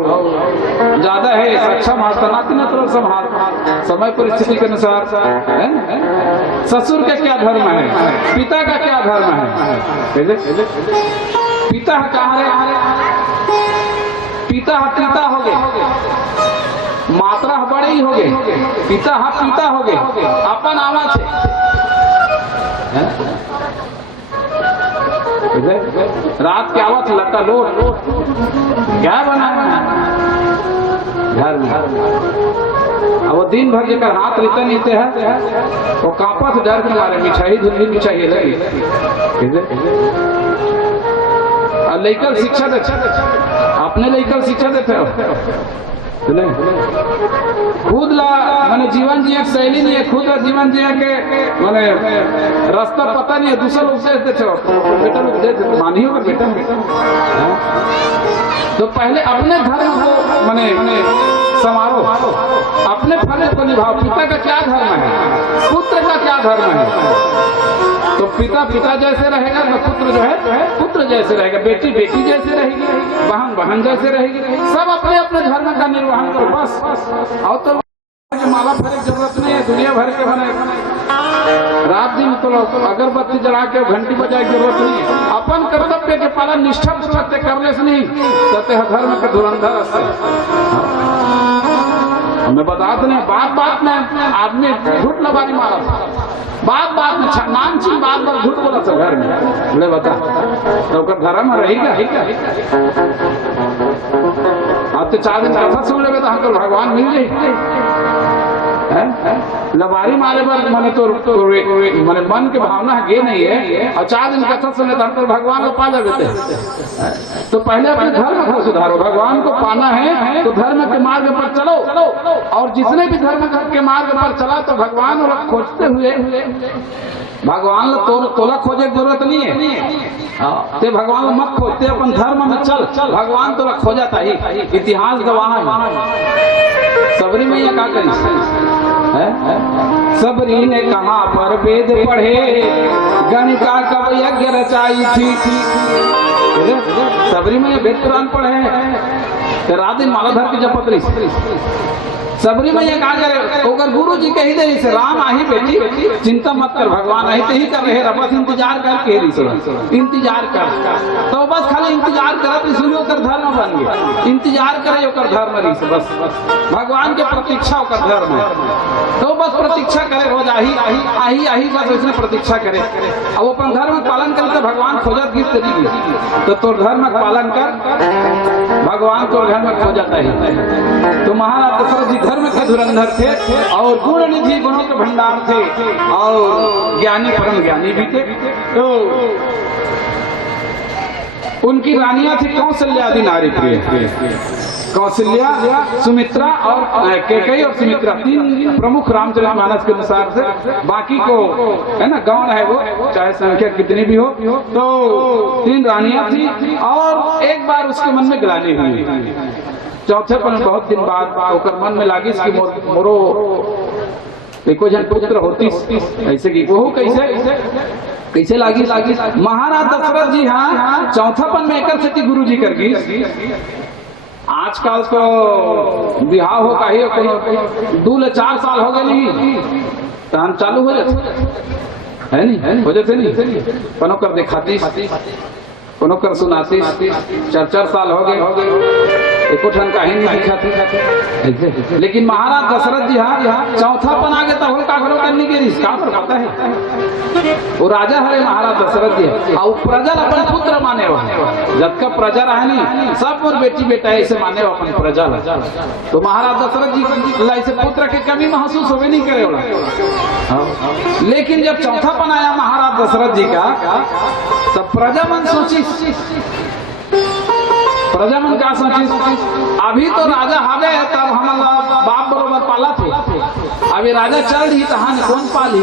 ज्यादा है सक्षम हाथनाती न तो संभाल समय परिस्थिति के अनुसार। ससुर का क्या धर्म है, पिता का क्या धर्म है? पिता कहाँ रहे, पिता पिता हो गए, मात्रा बड़े ही हो गए, पिता पिता हो गए अपन आवाज रात के आवत लटा लोट क्या बनाया घर में। अब वो दिन भर जब हाथ रितन नीते है वो कांपा से डर के मारे मिठाई धुंधी मिठाई लगी और लेकर शिक्षा देते अपने लेकर शिक्षा देते हो खुद ला मैंने जीवन जिया शैली नहीं है, खुद ला जीवन जिया के मैंने रास्ता पता नहीं है, दूसरा लोग से देते हो बेटा लोग देते मानी होगा बेटा। तो पहले अपने धर्म को मैंने समारोह अपने फर्ज को निभाओ। पिता का क्या धर्म है, पुत्र का क्या धर्म है? तो पिता पिता जैसे रहेगा तो पुत्र जो है पुत्र जैसे रहेगा, बेटी बेटी जैसे रहेगी, बहन बहन जैसे रहेगी। सब अपने अपने धर्म का निर्वहन करो बस। और तो माला भर की जरूरत नहीं है, दुनिया भर के बने रात दिन तो अगरबत्ती जला के घंटी बजाए की जरूरत नहीं है। अपन कर्तव्य के पालन निष्ठा पूर्वक करने से नहीं कहते हैं धर्म के धुरंधर से। हमें बता दें बात बात में आदमी झूठ लबारी मारा था, बात बात में नाम चीज बात बात झूठ बोला था घर में। बोले बता तो धर्म रहेगा अब तो 4 दिन कथा सुन लेगा तो हमको भगवान मिल जाए लबारी मारे पर मैंने तो मैंने मन के भावना गे नहीं है और 4 दिन कथा सुने तो हमको भगवान को पा लेते। तो पहले अपने धर्म को सुधारो, भगवान को पाना है तो धर्म के मार्ग पर चलो। और जितने भी धर्म के मार्ग पर चला तो भगवान और खोजते हुए भगवान तोला खोजे की जरूरत नहीं है। ते भगवान मत खोजते, अपन धर्म में चल, भगवान तोला खोजा था ही। इतिहास गवाह है सबरी मैया का करी सबरी ने कहाँ पर वेद पढ़े गणिका कब यज्ञ रचाई थी। सबरी मैया वेद पुराण पढ़े रात दिन माला धर की जपत रही। सबरी मैया कहा करे ओकर गुरु जी कही दे से राम आही बेटी चिंता मत कर, भगवान आही ते ही कर रहे बस इंतजार कर के रही इंतजार कर। तो बस खाली इंतजार करत इसलिए ओकर धर्म बन गया, इंतजार करे ओकर धर्म रही से बस भगवान के प्रतीक्षा ओकर धर्म है। तो बस प्रतीक्षा करे रोज आही आही आही आही बस उसने प्रतीक्षा करे। अब अपन धर्म पालन करे तो भगवान खोजत गीत तरीके तो तोर धर्म पालन कर भगवान तोर घर में खो जाता है। तो महाराज दशरथ जी धर्म के धुरंधर थे और गुण निधि गुणों के भंडार थे और ज्ञानी परम ज्ञानी भी थे। तो उनकी रानियां थी कौशल्या आदि नारी प्रिय, कौशल्या सुमित्रा और कैकेयी और सुमित्रा 3 प्रमुख रामचरितमानस के अनुसार से। बाकी को है ना गौण है वो चाहे संख्या कितनी भी हो। तो 3 रानियां थी और एक बार उसके मन में ग्लानि हुई। चौथे पर बहुत दिन बाद होकर मन में लागी कि मोरो एको जन पुत्र होती ऐसे की वो कैसे लागी महाराज दशरथ जी। हाँ चौथापन में एक स्थिति गुरु जी कर गई। आजकल तो बिहार हो का ही 2 से 4 साल हो गए तो हम चालू हो जाते है नहीं हो जाते नहीं पनो कर दिखाती पनो कर सुनाती 4 साल हो गए एको ठन का ही नहीं दिखाती। लेकिन महाराज दशरथ जी हाँ चौथापन आ गया तो का घरों करने के लिए पर पता है वो राजा हरे महाराज दशरथ जी और प्रजा अपन पुत्र माने हो जब का प्रजा रहे नहीं सब और बेटी बेटा ऐसे माने हो अपन प्रजा। तो महाराज दशरथ जी ऐसे पुत्र के कमी महसूस होवे नहीं करे वाला। लेकिन जब चौथापन आया महाराज दशरथ जी का तब प्रजा मन सोची प्रजामन का सोची अभी तो राजा हावे तब हमारा बाप बरोबर पाला थे, अभी राजा चल रही तो हाँ कौन पाली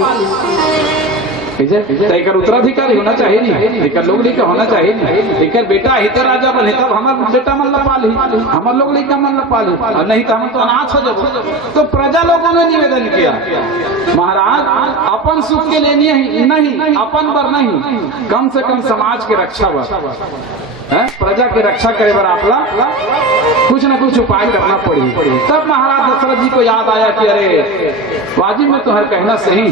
एक उत्तराधिकारी होना चाहिए नहीं, एक लोग लेकर होना चाहिए नहीं, एक बेटा हित राजा बने तब हमारे बेटा मन ला पाली, हमारे लोग लेकर मन ला पाली, और नहीं तो हम तो अनाथ हो जाओ। तो प्रजा लोगों ने निवेदन किया, महाराज अपन सुख के लिए नहीं, अपन पर नहीं, कम से कम समाज के रक्षा पर, प्रजा की रक्षा करे बर आपला कुछ न कुछ उपाय करना पड़ी। तब महाराज दशरथ जी को याद आया कि अरे वाजिब में तुम्हारा कहना सही।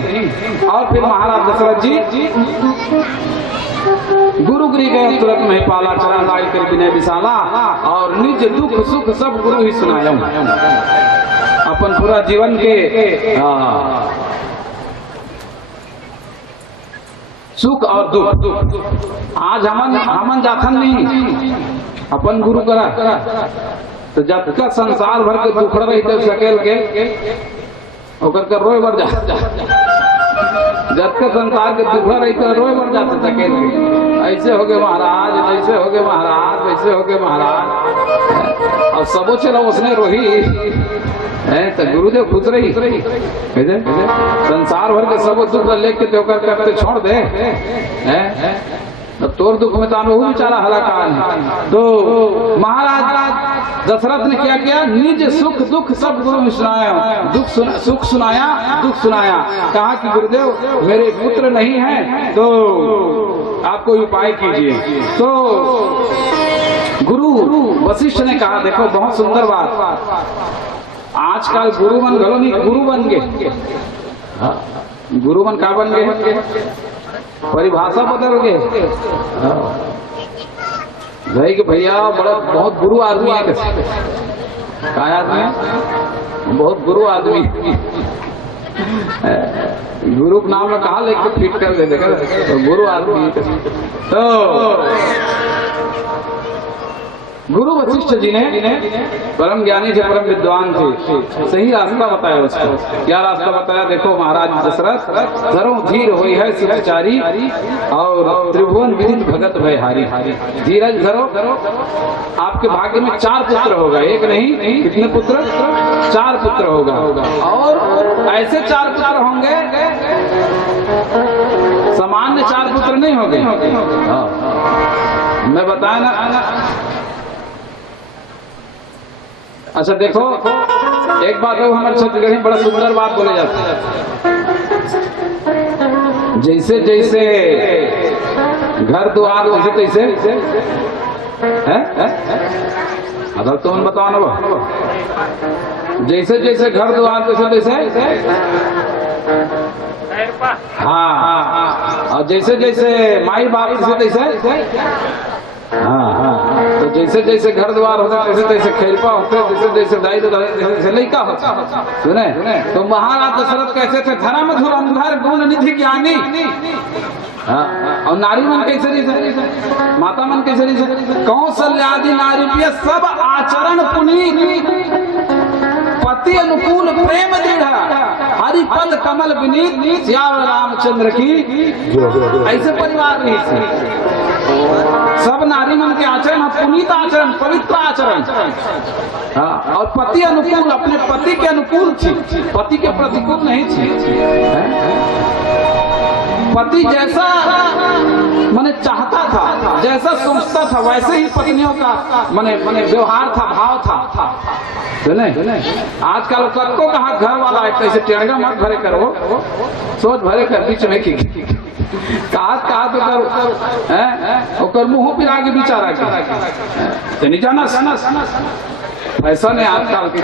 और फिर महाराज दशरथ जी गुरुगिरी गए, तुरंत में पाला चरण लाई कर विनय विशाला, और निज दुख सुख सब गुरु ही सुनाया। अपन पूरा जीवन के सुख और दुख आज हमन जाथन नहीं, अपन गुरु करा तो जब का संसार भर के दुख रही तो सकेल के ओकर कर रोए बर जा, जब का संसार के दुख रही तो रोए बर जाते सकेल के, ऐसे हो गए महाराज, ऐसे हो गए महाराज, वैसे हो गए महाराज, और सबो चलो उसने रोही तो गुरुदेव खुश रही, संसार भर के सब दुख लेके तो करते छोड़ दे, तो तोर दुख में तो वो बेचारा हलाकान है। तो महाराज दशरथ ने क्या किया, निज सुख दुख सब गुरु में सुनाया, सुख सुनाया, दुख सुनाया। कहा कि गुरुदेव मेरे पुत्र नहीं है तो आप कोई उपाय कीजिए। तो गुरु वशिष्ठ ने कहा, देखो बहुत सुंदर बात, आजकल गुरु मन घलो नहीं, गुरु बन गए, गुरु मन का बन गए, परिभाषा बदल गए भाई कि भैया बड़ा बहुत गुरु आदमी है, क्या आदमी, बहुत गुरु आदमी, गुरु का नाम कहा लेके फिट कर दे, तो गुरु आदमी। तो गुरु वशिष्ठ जी ने परम ज्ञानी थे, परम विद्वान थे, सही रास्ता बताया उसको। क्या रास्ता बताया, देखो महाराज दशरथ धरो धीर होई है सुखचारी, और त्रिभुवन विदित भगत भयहारी। धीरज धरो, आपके भाग्य में 4 पुत्र होगा, एक नहीं कितने पुत्र, 4 पुत्र होगा, और ऐसे 4 पुत्र होंगे, सामान्य 4 पुत्र नहीं होंगे। मैं बताया ना। अच्छा देखो एक बात है, हमारे छत्तीसगढ़ में बड़ा सुंदर बात बोले जाती है, जैसे जैसे घर द्वार वैसे तैसे है, अगर तुम बताओ ना, जैसे जैसे घर द्वार वैसे तैसे, हाँ, और जैसे जैसे माई बाप तैसे तैसे, हाँ, तो जैसे जैसे घर द्वार होता तैसे तैसे खेलपा होते, जैसे जैसे दाई जैसे लड़का होता। सुने तो महाराज दशरथ कैसे थे, धर्म धुरंधर गुण निधि ज्ञानी, और नारी मन कैसे रही, माता मन कैसे रही, कौशल्यादि नारी सब आचरण पुनीत, पति अनुकूल प्रेम दृढ़, हरिपद कमल विनीत, श्याम रामचंद्र की, ऐसे परिवार नहीं थे। सब नारी मन के आचरण पुनीत आचरण, पवित्र आचरण, और पति अनुकूल, अपने पति के अनुकूल थी, पति के प्रतिकूल नहीं थी। पति जैसा माने चाहता था, जैसा सोचता था, वैसे ही पत्नियों का माने व्यवहार था, भाव था। आजकल को कहा घर वाला है, कैसे टेढ़ा मत भरे करो, सोच भरे कर बीच में की कहा मुंह फिर आगे बिचारा के नहीं जाना, ऐसा नहीं आजकल के।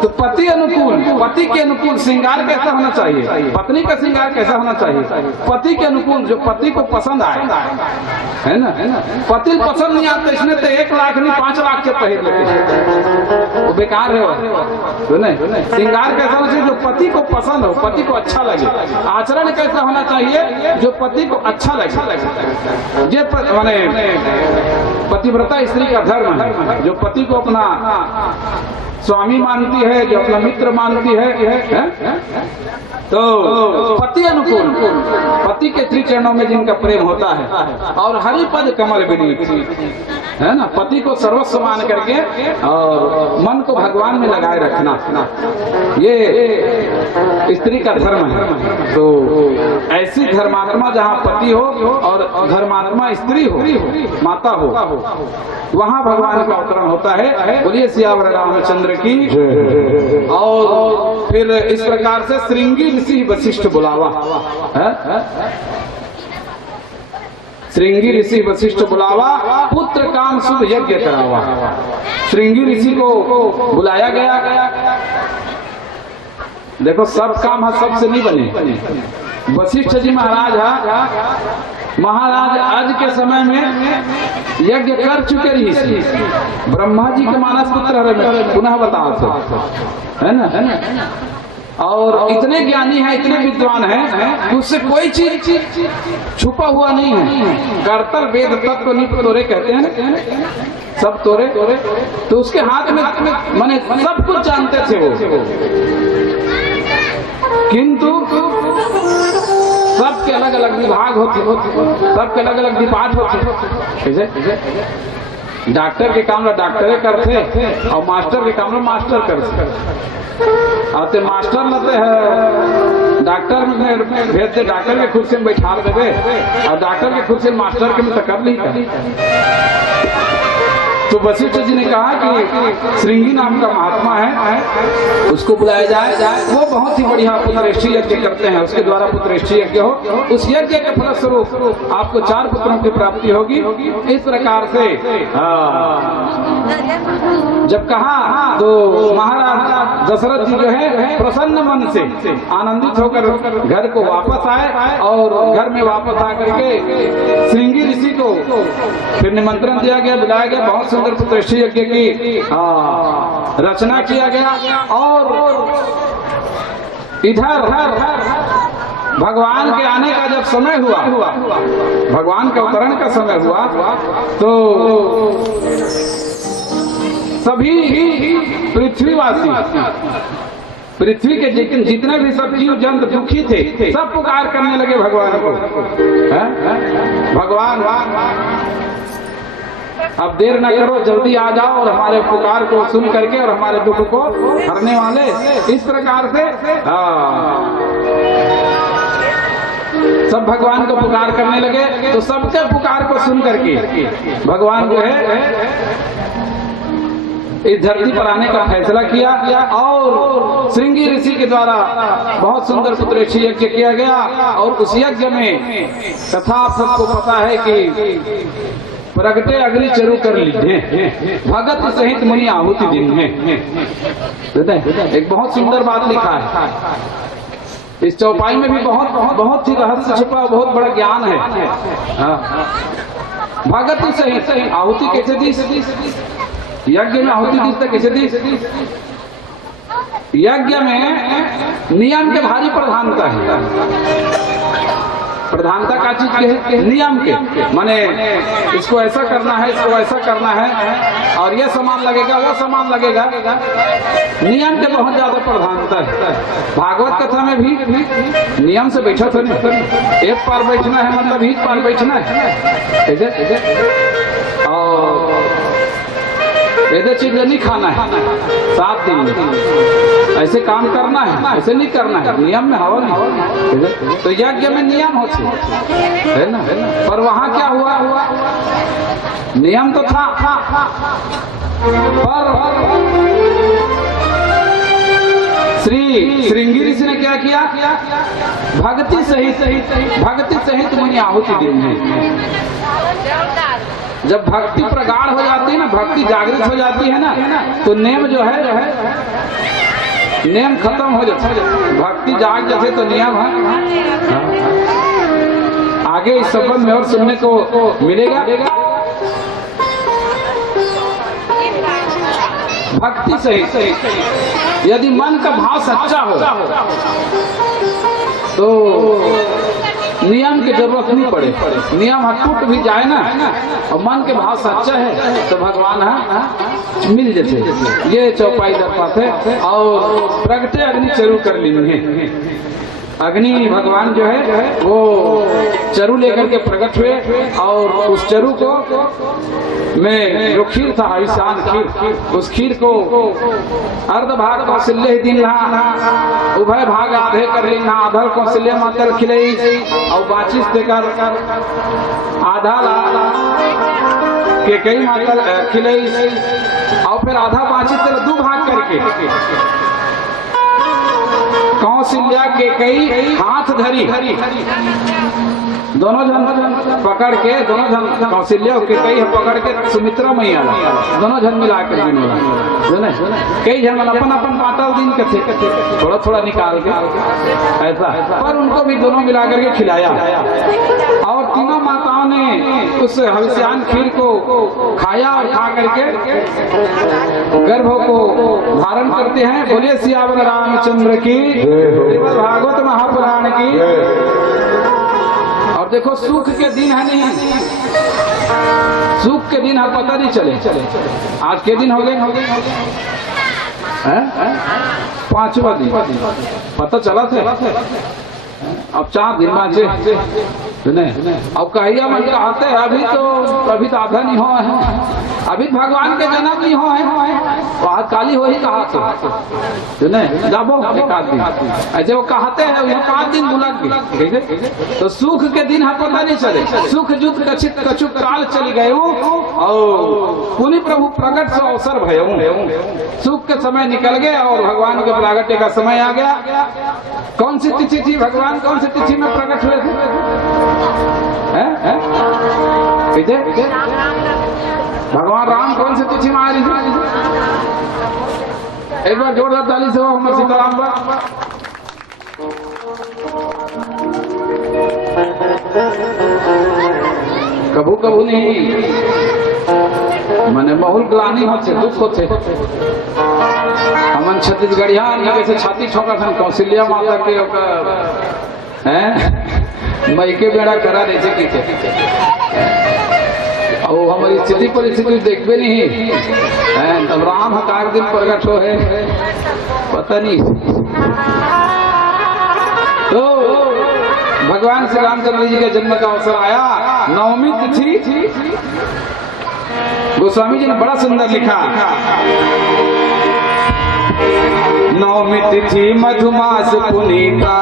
तो पति अनुकूल, पति के अनुकूल श्रृंगार कैसा होना चाहिए, पत्नी का श्रृंगार कैसा होना चाहिए, पति के अनुकूल, जो पति को पसंद आए, है ना। पति पसंद नहीं आता, इसने तो 1 लाख नहीं 5 लाख के पहन लेते, वो बेकार है। सुने श्रृंगार कैसा होना चाहिए, जो पति को पसंद हो, पति को अच्छा लगे। आचरण कैसा होना चाहिए, जो पति को अच्छा लगे। ये माने पतिव्रता स्त्री का धर्म है, जो पति को अपना स्वामी मानती है, जो अपना मित्र मानती है, तो पति अनुकूल, पति के श्री चरणों में जिनका प्रेम होता है, और हरिपद कमल विनीत, है ना, पति को सर्वस्व मान करके और मन को भगवान में लगाए रखना, ये स्त्री का धर्म है। तो ऐसी धर्मात्मा जहाँ पति हो और धर्मात्मा स्त्री हो, माता हो, वहाँ भगवान का अवतरण होता है। बोलिए सियावर रामचंद्र की। और फिर इस प्रकार से श्रृंगी ऋषि वशिष्ठ बुलावा, श्रृंगी ऋषि वशिष्ठ बुलावा, पुत्र काम शुभ यज्ञ करावा। श्रृंगी ऋषि को बुलाया गया। देखो सब काम सबसे नहीं बने। वशिष्ठ जी महाराज आज के समय में यज्ञ कर चुके ऋषि, ब्रह्मा जी के मानस पुत्र पुनः बताओ, है ना, और इतने ज्ञानी हैं, इतने विद्वान हैं, उससे कोई चीज छुपा हुआ नहीं है। कर्तल वेद तत्व निप तोरे कहते हैं, सब तोरे। तो उसके हाथ में माने सब कुछ जानते थे वो, किंतु सबके अलग अलग विभाग होते, सबके अलग अलग डिपार्ट होते। डॉक्टर के काम डॉक्टरे करते और मास्टर के काम मास्टर करते। आते मास्टर लेते हैं, डॉक्टर में भेजते, डॉक्टर के कुर्सी में बैठा देवे, और डॉक्टर के कुर्सी मास्टर के में तो कर ली। तो वशिष्ठ जी ने कहा कि श्रृंगी नाम का महात्मा है, उसको बुलाया जाए। वो बहुत ही बढ़िया पुत्रेष्ठी यज्ञ करते हैं, उसके द्वारा पुत्रेष्ठी यज्ञ हो, उस यज्ञ के फलस्वरूप आपको 4 पुत्रों की प्राप्ति होगी। इस प्रकार से जब कहा तो महाराज दशरथ जी जो है प्रसन्न मन से आनंदित होकर घर को वापस आए, और घर में वापस आकर के श्रृंगी ऋषि को फिर निमंत्रण दिया गया, बुलाया गया। बहुत सुंदर पुत्रेष्ठी यज्ञ की रचना किया गया। और इधर भगवान के आने का जब समय हुआ, भगवान के अवतरण का समय हुआ, तो सभी पृथ्वीवासी, पृथ्वी के जितने भी सब जीव जंतु दुखी थे, सब पुकार करने लगे भगवान को। भगवान अब देर न करो, जल्दी आ जाओ और हमारे पुकार को सुन करके और हमारे दुख को हरने वाले। इस प्रकार से सब भगवान को पुकार करने लगे। तो सबके पुकार को सुन करके भगवान जो है इस धरती पर आने का फैसला किया, और श्रृंगी ऋषि के द्वारा बहुत सुंदर पुत्रेष्ठी यज्ञ किया गया। और उस यज्ञ में कथा आप सबको पता है कि प्रगटे अग्नि चरु कर लीधे, भगत सहित मुनि आहुति दिन में। एक बहुत सुंदर बात लिखा है इस चौपाई में भी, बहुत ही रहस्य छिपा, बहुत बड़ा ज्ञान है। भगत सहित आहुति कैसे दी, यज्ञ में आहुति दी कैसे दी? यज्ञ में नियम के भारी प्रधानता है। प्रधानता का चीज के है? नियम के, माने इसको ऐसा करना है, इसको ऐसा करना है, और ये सामान लगेगा, वो सामान लगेगा। नियम के बहुत ज्यादा प्रधानता है। भागवत कथा में भी नियम से बैठा तो नहीं, एक पार बैठना है मतलब ही पार बैठना है, और ऐसे चीज नहीं खाना है 7 दिन में, ऐसे काम करना है, ऐसे नहीं करना है, नियम में हवा नहीं। तो यज्ञ में नियम होते है ना, पर वहाँ क्या हुआ, नियम तो था, पर श्रृंगी ऋषि ने क्या किया, भक्ति सहित मुनि आहुति दी। जब भक्ति प्रगाढ़ हो जाती है ना, भक्ति जागृत हो जाती है ना, तो नेम जो है नेम खत्म हो जाता है। भक्ति जाग जाते तो नियम है। आगे इस संबंध में और सुनने को मिलेगा। भक्ति सहित यदि मन का भाव सच्चा हो तो नियम की जरूरत नहीं पड़े। नियम टूट भी जाए ना, और मन के भाव सच्चा है तो भगवान है मिल जैसे। ये चौपाई दर्पात है। और प्रगटे अग्नि चरु कर ली है। अग्नि भगवान जो है वो चरु लेकर के प्रकट हुए और उस चरु को में जो खीर था ईशान खीर, उस खीर को अर्ध भाग कौशल्य दिन उभय भाग आधे कर लेना आधर कौशल्य मातर खिलई और बाचिस देकर आधा के कई मातर खिलई और फिर आधा बाचिस दो भाग करके कौशल्या के कई हाथ धरी दोनों जन पकड़ के दोनों जन कौशल्या के कई पकड़ के सुमित्रा मैया दोनों जन मिला कर कई जन अपन अपन पाटल दिन के थे थोड़ा थोड़ा निकाल के ऐसा पर उनको भी दोनों मिला करके खिलाया और तीनों माताओं ने उस हविष्यान खीर को खाया और खा करके गर्भ को धारण करते हैं। बोलिए सियावर रामचंद्र की, भागवत महापुराण की। और देखो सुख के दिन है नहीं, सुख के दिन है पता नहीं चले आज के दिन हो गए 5वां दिन पता चला था अब 4 दिन बाचे नहीं अब कहिया मन कहते हैं अभी तो आधा नहीं हुआ है, अभी भगवान के जन्म नहीं हुआ है तो आज काली हो ही कहा नहीं जाबो एक दिन ऐसे वो कहते हैं 5 दिन बुला तो सुख के दिन है पता नहीं चले सुख जुत कचित कचुक काल चली गए और पुनि प्रभु प्रकट से अवसर भय सुख के समय निकल गए और भगवान के प्रागट्य का समय आ गया। कौन सी तिथि थी भगवान कौन सी तिथि में प्रकट हुए थे भगवान राम कौन सी तिथि में आ रही थी? एक बार जोरदार ताली से हमारे सीताराम कभू कभू नहीं मैंने बहुल ग्लानी होते दुख होते हमन छत्तीसगढ़िया जैसे छाती ठोका था कौशल्या माता के मई के बेड़ा करा रहे थे और हमारी स्थिति परिस्थिति देखते नहीं तब राम हकार दिन प्रकट हो है पता नहीं तो भगवान श्री रामचंद्र जी के जन्म का अवसर आया। नवमी तिथि गोस्वामी जी ने बड़ा सुंदर लिखा नवमी तिथि मधुमास पुनीता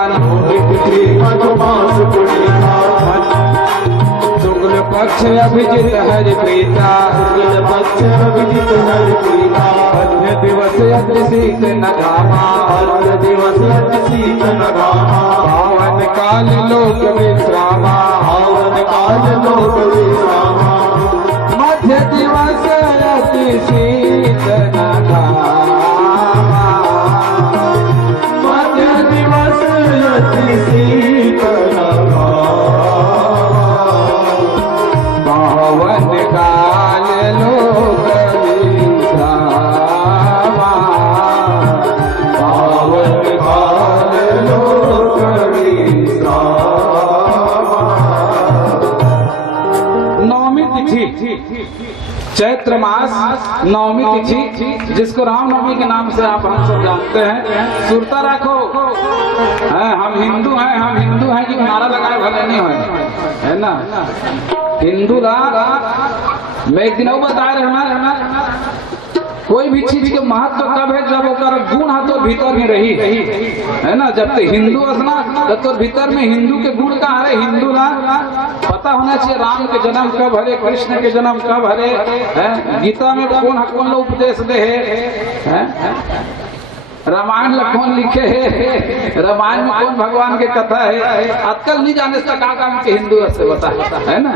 शुक्ल पक्ष अभिजित हरि प्रीता मध्य दिवस अतिशीत नगामा पावन काल लोक विश्रामा मध्य दिवस अतिशीत नगामा मध्य दिवस अतिशीत पावन काल लोक विश्रामा पावन काल लोक विश्रामा। नवमी तिथि चैत्र मास नवमी तिथि जिसको रामनवमी के नाम से आप हम सब जानते हैं। सुरता रखो हम हिंदू हैं कि नारा लगाए भले नहीं है ना हिंदू ला मैं एक दिन वो बता रहना कोई भी चीज के महत्व कब है जब उसका गुण है तो भीतर में रही है ना जब तक हिंदू असना तब तो भीतर में हिंदू के गुण का है हिंदू ला पता होना चाहिए राम के जन्म कब हरे कृष्ण के जन्म कब हरे गीता में कौन लोग उपदेश दे है रामायण कौन लिखे है रामायण में कौन भगवान के कथा है आजकल नहीं जाने से का काम के हिंदू से बता है ना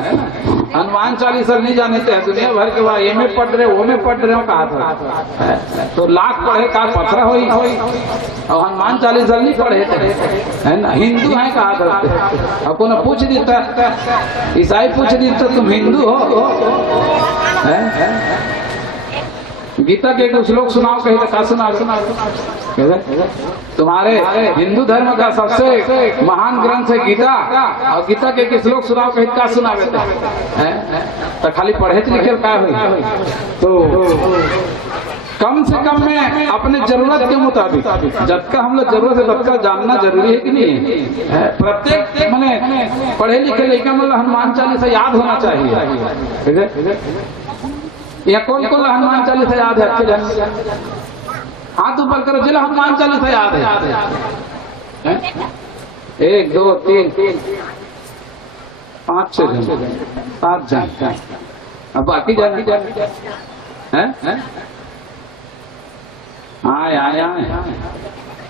हनुमान चालीसा नहीं जानते हैं दुनिया भर के बाद ये में पढ़ रहे वो में पढ़ रहे हो कहा था तो लाख पढ़े का पथरा हो और हनुमान चालीसा नहीं पढ़े है ना हिंदू है कहा था अब को पूछ देता ईसाई पूछ देता तुम हिंदू हो गीता के कुछ लोग सुनाओ कहीं का सुना तुम्हारे हिंदू धर्म का सबसे महान ग्रंथ है गीता और गीता के किस लोग सुनाओ कहीं का सुनावे तो खाली पढ़े लिखे का तो कम से कम में अपने जरूरत के मुताबिक जब का हम लोग जरूरत है तब का जानना जरूरी है कि नहीं है। प्रत्येक मैंने पढ़े लिखे लड़का मतलब हनुमान चालीसा याद होना चाहिए। या कौन कौन हनुमान चालीसा याद है? अच्छे जान हाथ ऊपर करो जिला हनुमान चालीसा याद है। 1 2 3 5 6 जन 7 जन। अब बाकी जान हैं आए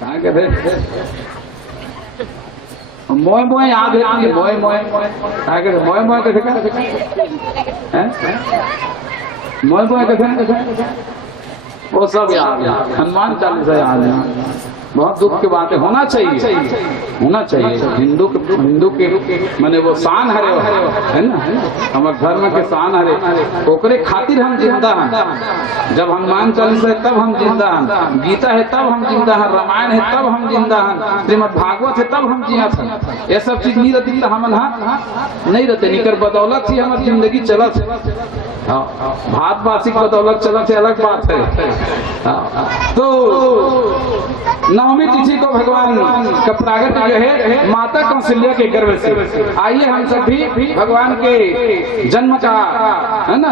कहाँ के थे? मोए मोए याद है। मोए मोए कहाँ के थे? मोए मोए कैसे हैं? मोए मोए कैसे? वो सब याद है। हनुमान चालीसा याद है। बहुत दुख की बात है। होना चाहिए। हिंदू के माने वो शान है ना। हमारे धर्म के शान है। ओकरे खातिर हम जिंदा हैं। जब हनुमान चालीसा है तब हम जिंदा हैं। गीता है तब हम जिंदा हैं। रामायण है तब हम जिंदा हैं। श्रीमद् भागवत है तब हम जिया थे। ये सब चीज नहीं रहती तो हम नहीं रहते। निकर बदौलत ही हमारी जिंदगी चलत है। भातवासी बदौलत चलत है अलग बात है। तो नवमी तिथि को भगवान का प्रागट जो है माता कौशल्या के गर्भ से। आइए हम सब भी भगवान के जन्म का है ना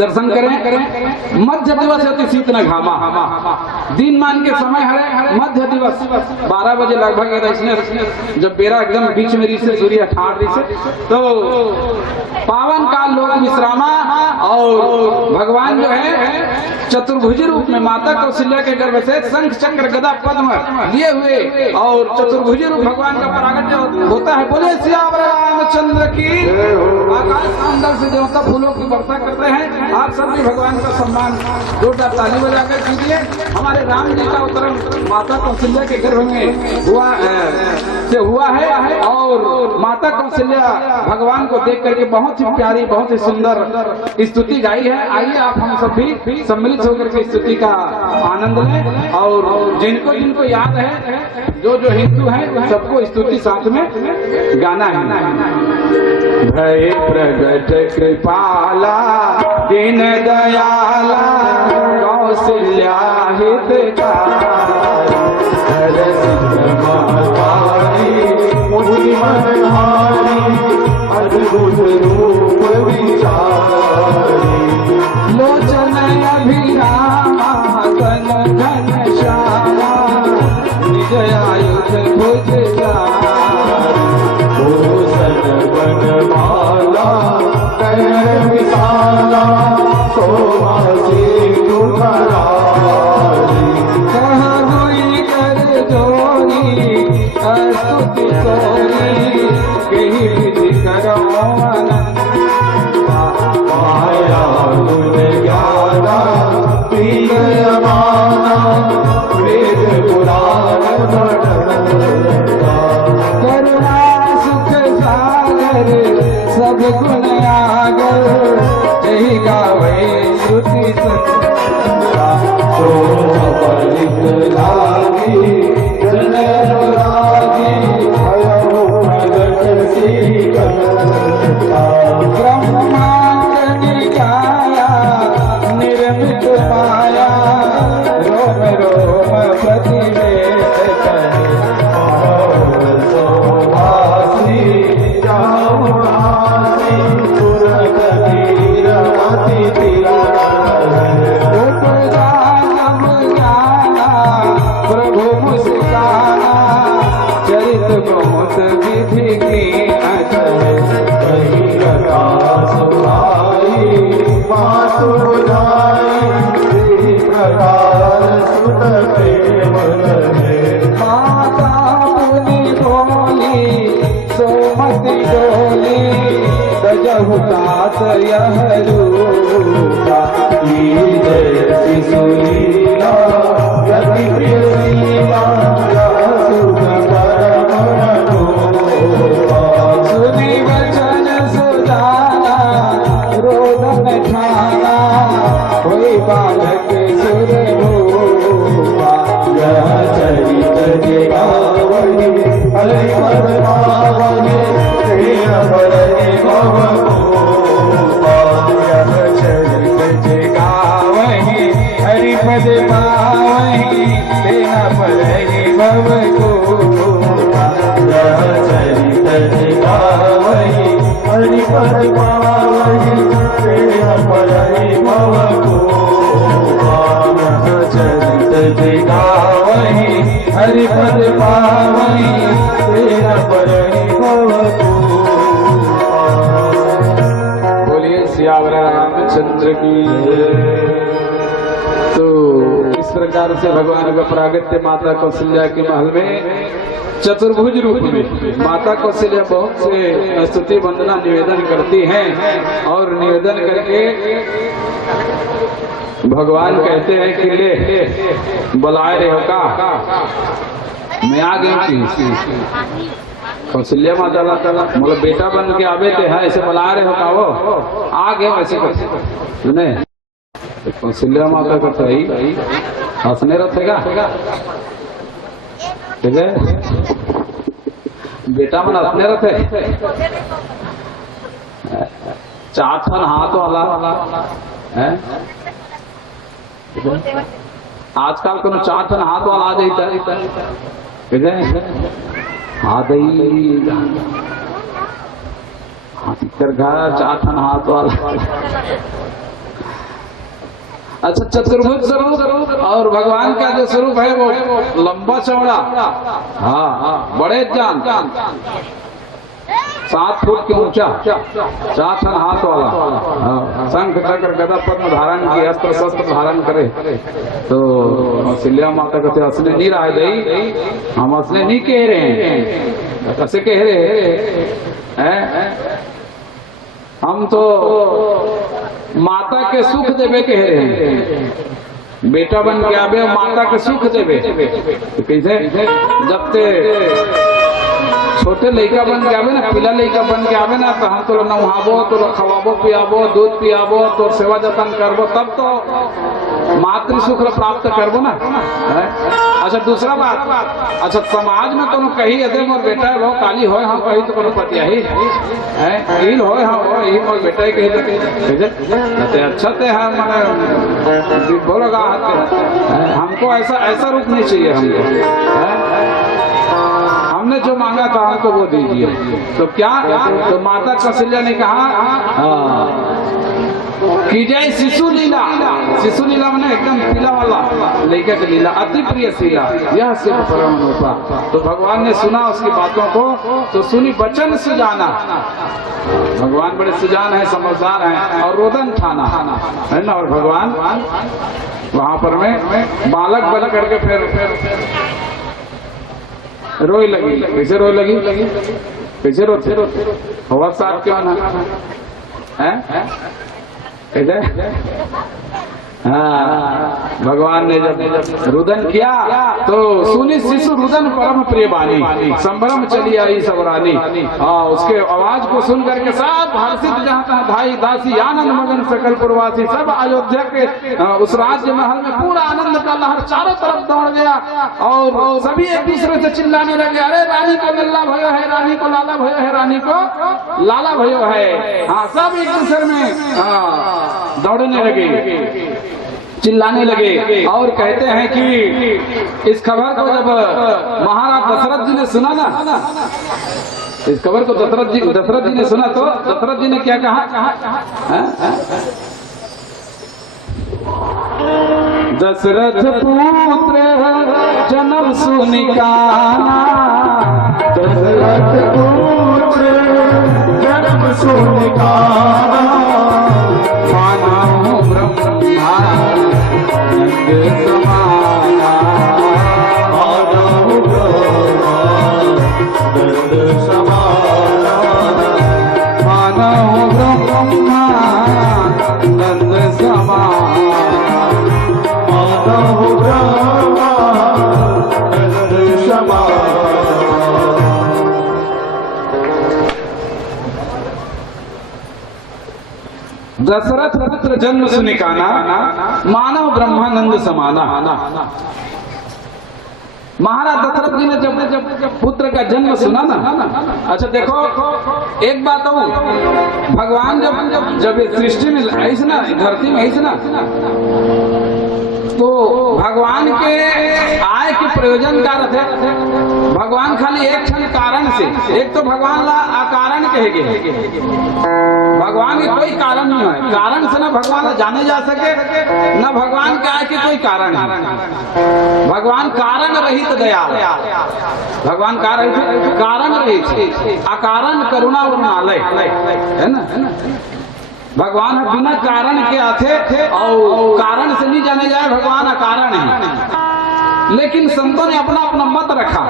दर्शन करें। मध्य दिवस अति शीत न घामा। दिन मान के समय है मध्य दिवस 12 बजे लगभग जब बेरा एकदम बीच में से सूर्य ठाड़ रही से तो पावन काल लोक विश्रामा। और भगवान जो है चतुर्भुज रूप में माता कौशल्या के गर्भ से शंख चक्र गदा पद्म लिए हुए और चतुर्भुज रूप भगवान का प्रागट जो होता है। बोले श्याम रामचंद्र की। आकाश अंदर से देवता फूलों की वर्षा करते हैं। आप सब भी भगवान का सम्मान जोरदार ताली बजाकर कीजिए। हमारे राम जी का अवतरण माता कौशल्या के गर्भ में हुआ है और माता कौशल्या भगवान को देख करके बहुत ही प्यारी बहुत ही सुंदर स्तुति गाई है। आइए आप हम सब भी सम्मिलित होकर के स्तुति का आनंद लें। और जिनको याद है जो हिंदू है सबको स्तुति साथ में गाना है। भय प्रगट कृपाला दीन दयाला कौशल्या हितकारी अद्भुत रूप विचारी लोचन अभिरामा घन घन श्यामा निज आयुध भुजधारी भूषण बनमाला कर विशाला शोभा सिंधु धरारी कह हुई कर जोरी स्तुति सोरी कही विधि करो माया गुण ज्ञाना प्रिय माना वेद पुराण करुणा सुख सागर सब गुण आगर यही गावे श्रुति सत्ता सोलित लागी जन रागी भयो प्रगट सी ब्रह्मांड निकाया निर्मित माया रोम रोम प्रतिवेद शोभासी जाऊसी सुर कबीर अति उपदानम ज्ञाना प्रभु मुस्काना चरित बहुत विधि की माता मुनि बोली सोमति डोली दजहु तात यह रूपा जैसी सुनीला गति प्रियसीमा सुनी वचन सुजाना रोदन ठाना कोई बालक सुर रूपा यह चरित गावनी हरि पद पावनी प्रिय भरनि भव यह चरित गावनी हरि पद पावई तेरा बरणी भवतु। बोलिए सियावर रामचंद्र की। तो इस प्रकार से भगवान का प्रागट्य माता कौशल्या के महल में चतुर्भुज रूप में माता कौशल्या बहुत से स्तुति वंदना निवेदन करती हैं और निवेदन करके भगवान कहते हैं कि ले बुलाए रहे हो का मैं आ गई थी। कौशल्या माता मतलब बेटा बन के आवे थे है ऐसे बुला रहे हो का वो आ गए वैसे सुने कौशल्या माता का सही हंसने रखेगा ठीक है बेटा मन हंसने रखे चाठन हाथ वाला है आजकल को चाठन हाथ वाला आ जाता ठीक है हाथ घर चाठन हाथ वाला। अच्छा चतुर्भुज स्वरूप और भगवान का जो स्वरूप है वो लंबा चौड़ा हाँ बड़े जान 7 फुट के ऊंचा 4 हाथ वाला शंख चक्र गदा पद्म धारण की अस्त्र शस्त्र धारण करे। तो कौशल्या माता कहते हंसने नहीं रहा दई हम हंसने नहीं कह रहे हैं कैसे कह रहे हैं हम तो माता के सुख देवे कह रहे हैं बेटा बन के आवे माता के सुख देवे तो कैसे जब ते छोटे लड़का बन के आवे ना पीला लड़का बन के आवे ना तो हम तो नहाबो तो खवाबो पियाबो दूध पियाबो तो सेवा जतन करबो तब तो मातृ सुख प्राप्त करबो ना। अच्छा दूसरा बात अच्छा समाज में कोनो कही यदि मोर बेटा है वो काली होए हम कही तो कोनो पतिया ही है ईल होए हम वो यही मोर बेटा ही कही तो अच्छा ते है माने बोलोगा हमको ऐसा रूप नहीं चाहिए हमको हमने जो मांगा था हमको वो दीजिए। तो क्या तो माता कौशल्या ने कहा कि जय शिशु लीला मैंने एकदम पीला वाला लेकर के लीला अति प्रिय शीला यह सिर्फ परम अनुपा। तो भगवान ने सुना उसकी बातों को तो सुनी वचन सुजाना भगवान बड़े सुजान है समझदार हैं और रोदन ठाना है ना। और भगवान वहां पर में बालक बल करके फिर रोई लगी कैसे रोई लगी कैसे रोते हवा साहब क्यों ना है कैसे हाँ भगवान ने जब रुदन किया तो सुनी शिशु रुदन परम प्रिय बानी संभ्रम चली आई सब रानी। हाँ उसके आवाज को सुन करके सब हर्षित जहाँ तहाँ भाई दासी आनंद मगन सकल पुरवासी सब अयोध्या के उस राज्य महल में पूरा आनंद का लहर चारों तरफ दौड़ गया और सभी एक दूसरे से चिल्लाने लगे अरे रानी को लल्ला भयो है रानी को लाला भयो है रानी को लाला भयो है। हाँ सब एक दूसरे में दौड़ने लगे चिल्लाने लगे और कहते हैं कि इस खबर को जब महाराज दशरथ जी ने सुना ना इस खबर को दशरथ जी ने सुना तो दशरथ जी ने क्या कहा दशरथ पुत्र जन्म सुनिकाना दशरथ पुत्र जन्म सुनिकाना मानव ब्रह्मा समाना मानव ब्रह्मा नंद समाना मानव ब्रह्मा नंद समाना मानव ब्रह्मा नंद समाना। दशरथ पुत्र जन्म सुनिकाना मानव ब्रह्मानंद समाना। महाराज दशरथ जी ने जब पुत्र का जन्म सुना ना अच्छा देखो एक बात हो भगवान जब सृष्टि में आई ना धरती में आई ना तो भगवान के आय के प्रयोजन का रहे भगवान खाली एक क्षण कारण से, एक तो भगवान ला अकारण कहेगे, भगवान के कोई कारण नहीं है, कारण से ना भगवान ला जाने जा सके, न भगवान का है कि कोई कारण है। भगवान कारण रहित दयाल, भगवान कारण रहित, अकारण करुणा उन्नालय है ना। भगवान बिना कारण के आते और कारण से नहीं जाने जाए, भगवान अकारण है। लेकिन संतों ने अपना अपना मत रखा।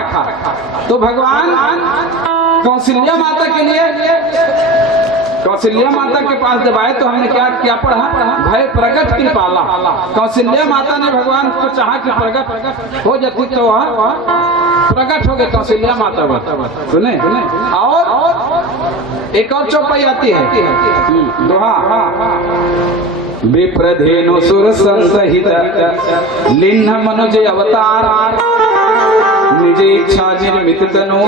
तो भगवान कौशल्या माता के लिए, कौशल्या माता के पास जब आए तो हमने क्या पढ़ा, भय प्रगट कृपाला। कौशल्या माता ने भगवान को चाहा कि प्रगट हो जाती तो वह प्रकट हो गए कौशल्या माता सुने। और एक और चौपाई आती है, दोहा, विप्रधेनु सुर संसहित लिन्ह मनुज अवतार, निज इच्छा निर्मित तनु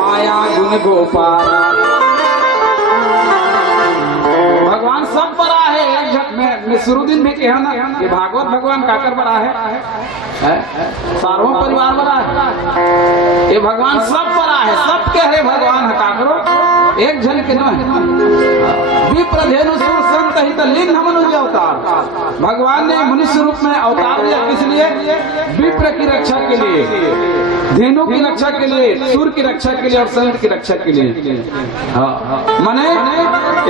माया गुण गोपाल। भगवान सब बड़ा है। मैं शुरुदिन में कहा ना कि भागवत भगवान काकर बड़ा है, सार्वभौम परिवार बड़ा है, ये भगवान सब बड़ा है, सब कह रहे भगवान हटा करो, एक जन के न विप्रधेनु सुर संत लिंग मनुष्य अवतार। भगवान ने मनुष्य रूप में अवतार लिया, किस लिए? विप्र की रक्षा के लिए, धेनु की रक्षा के लिए, सूर की रक्षा के लिए और संत की रक्षा के लिए। माने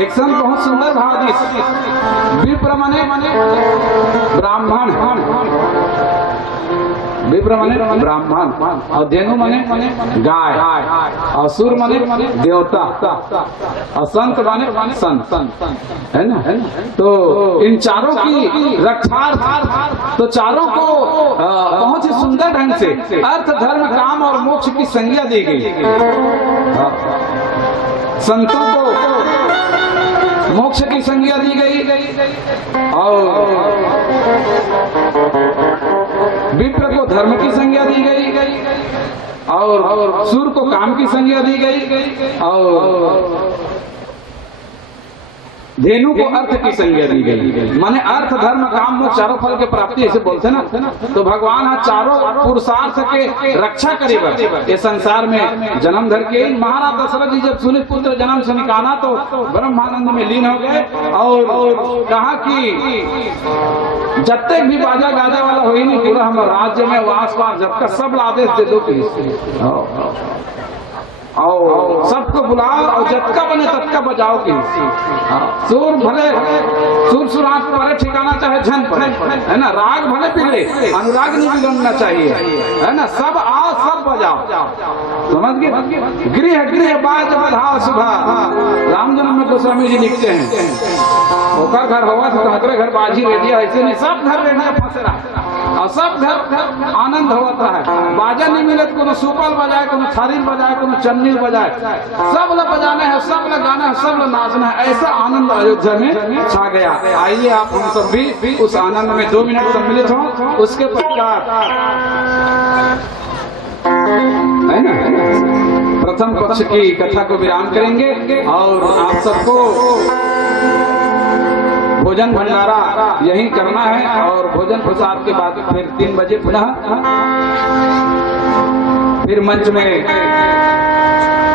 एक संत बहुत सुंदर भाव, विप्र माने ब्राह्मण, विप्र माने ब्राह्मण, और धेनु माने गाय, और सूर माने देवता, और संत माने संत, है ना। तो इन चारों की रक्षा, तो चारों को बहुत ही सुंदर ढंग से अर्थ धर्म काम और मोक्ष की संज्ञा दी गई। संतों को मोक्ष की संज्ञा दी गई और विप्र को धर्म की संज्ञा दी गई और सूर को काम की संज्ञा दी गई और धेनु को अर्थ की संज्ञा दी गई। माने अर्थ धर्म काम मोक्ष चारों फल के प्राप्ति ऐसे बोलते ना। तो भगवान चारों पुरुषार्थ के रक्षा करेगा। ये संसार में जन्म धर के महाराज दशरथ जी जब सुनित पुत्र जन्म से निकाला तो ब्रह्मानंद में लीन हो गए और कहा कि जब तक भी बाजा गाजा वाला हो ही नहीं पूरा हम राज्य में वास पास जब तक सब आदेश दे दो और सबको बुलाओ और जतका बने ततका बजाओ की। सुर भले सुराग परे ठिकाना चाहे झन पड़े, है ना। राग भले बिगड़े, अनुराग नहीं बिगड़ना चाहिए, है ना। सब आओ सब बजाओ, समझ गए। गृह गृह बाज बधाओ सुबह, राम जन्म में गोस्वामी जी लिखते हैं ओकर घर होगा तो हमारे घर बाजी रेडिया, ऐसे नहीं सब घर रहना फंसे रहा और सब घर आनंद होता है। बाजा नहीं मिले तो कोनो सुपल बजाए, कोनो थारी बजाए, कोनो चन्नी बजाए, सब लोग बजाना है, सब लोग गाना है, सब लोग नाचना है। ऐसा आनंद अयोध्या में छा गया। आइए आप हम सब भी उस आनंद में 2 मिनट सम्मिलित हों। उसके पश्चात है ना प्रथम पक्ष की कथा को विराम करेंगे और आप सबको भोजन भंडारा यही करना है और भोजन प्रसाद के बाद फिर 3 बजे पुनः फिर मंच में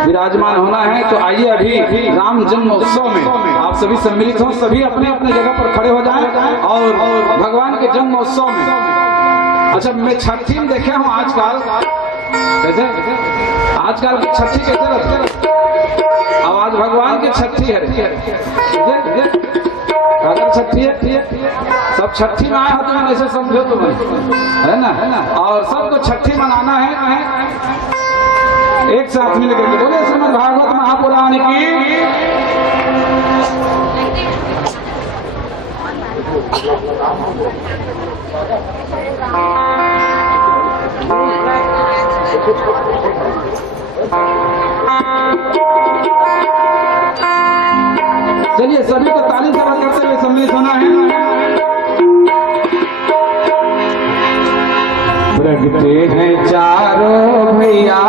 विराजमान होना है। तो आइए अभी राम जन्म उत्सव में आप सभी सम्मिलित हो, सभी अपने अपने जगह पर खड़े हो जाएं और भगवान के जन्म उत्सव में। अच्छा, मैं छठी में देखे हूँ आजकल कैसे, आजकल की छठी कैसे लगती है। अब आज भगवान की छठी है, अगर छठी है सब छठी में आए हो तो ऐसे समझो तुम, है ना। और सबको छठी मनाना है एक साथ मिलकर के। बोले श्रीमद् भागवत महापुराण की। चलिए सभी को ताली से करते हुए सम्मिलित होना है। प्रगटे हैं चारों भैया,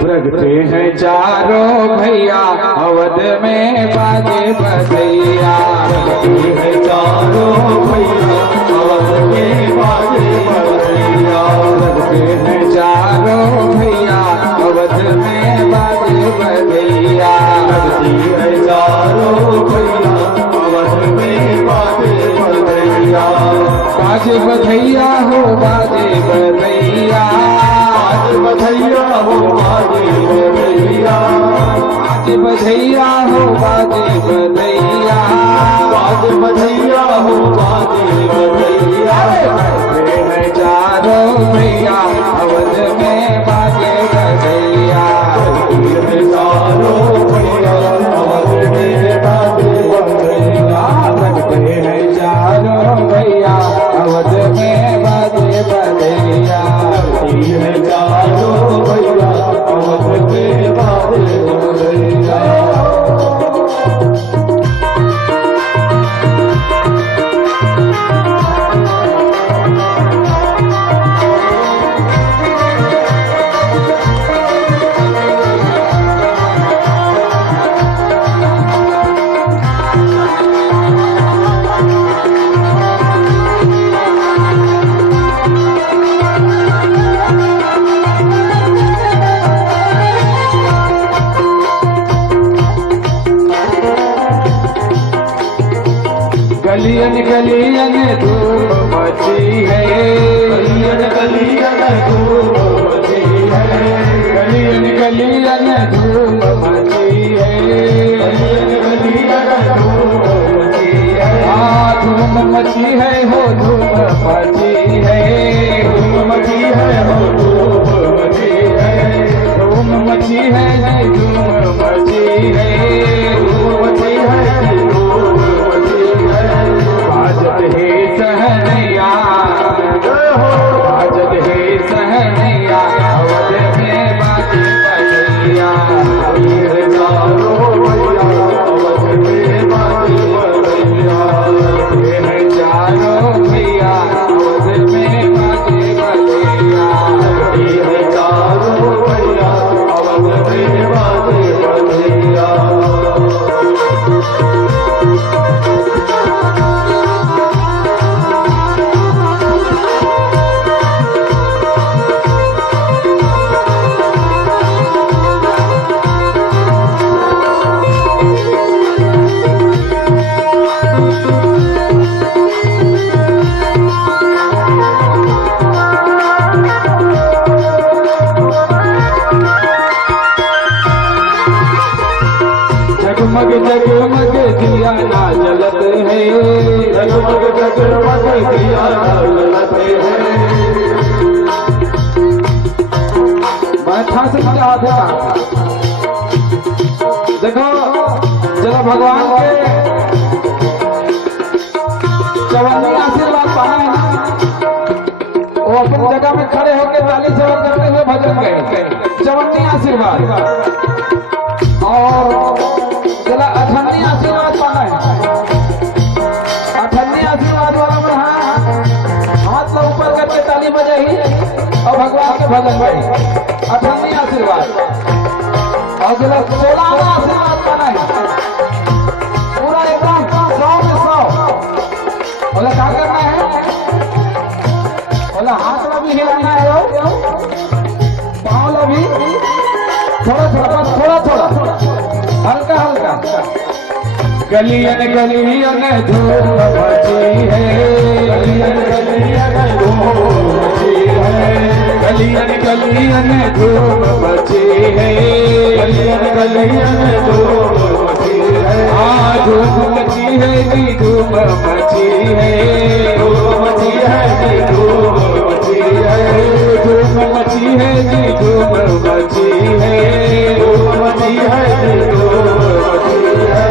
प्रगटे हैं चारों भैया, अवध में बाजे बजैया। प्रगटे हैं चारों भैया, अवध में बाजे बजती है चारों भैया अवध में बाजे बधैया। बाजे बधैया हो बाजे बधैया, बाजे बधैया हो बाजे बधैया, बाजे बधैया हो बाजे बधैया, बाजे बधैया हो बाजे बधैया। है चारों भैया अवध में बाजे बधैया। चारों भैया अवध में बाजे बधैया। लगते हैं चारों भैया अवध में बाजे बधैया। चारों भैया अवध में बाजे बधैया। गलियन गलियन धूम मची है, गलियन गलियन धूम मची है, गलियन गलियन धूम मची है, गलियन गलियन धूम मची है। धूम मची है हो धूम मची है, धूम मची है हो धूम मची है, धूम मची है जी धूम मची है, धूम मची है धूम मची है। बाजत है सहनिया, बाजत है सहनिया अवध में बाजे बधैया। चारों भैया अवध में बाजे बधैया। है चारों भैया अवध में बाजे बधैया। चारों भैया अवध में बाजे बधैया। जगमग जगमग दिया ना जलत है, जगमग जगमग दिया जलते हैं। मैं था से क्या था। देखो चलो भगवान के चवन्नी आशीर्वाद पाना है ना, वो अपनी जगह में खड़े होकर ताली सवार करते हुए भजन गए, चवन्नी आशीर्वाद। और चला अठन्नी आशीर्वाद पाना है, अठन्नी आशीर्वाद वाला में हाथ तो ऊपर करके ताली बजाई और भगवान के भजन गए, अठन्नी आशीर्वाद। और चला 16वां आशीर्वाद पाना है, पूरा एकदम 100 में 100। बोला क्या करना है, बोला हाथ में भी हिलाना है, पाँव भी थोड़ा थोड़ा थोड़ा थोड़ा हल्का हल्का। गलियन गलियन धूम मची है, गलियन गलियन धूम मची है, गलियन गलियन धूम मची है, गलियन गलियन धूम मची है। धूम मची है जी धूम मची है, धूम मची है जी धूम मची है, धूम मची है जी धूम मची है, धूम मची है जी धूम मची है।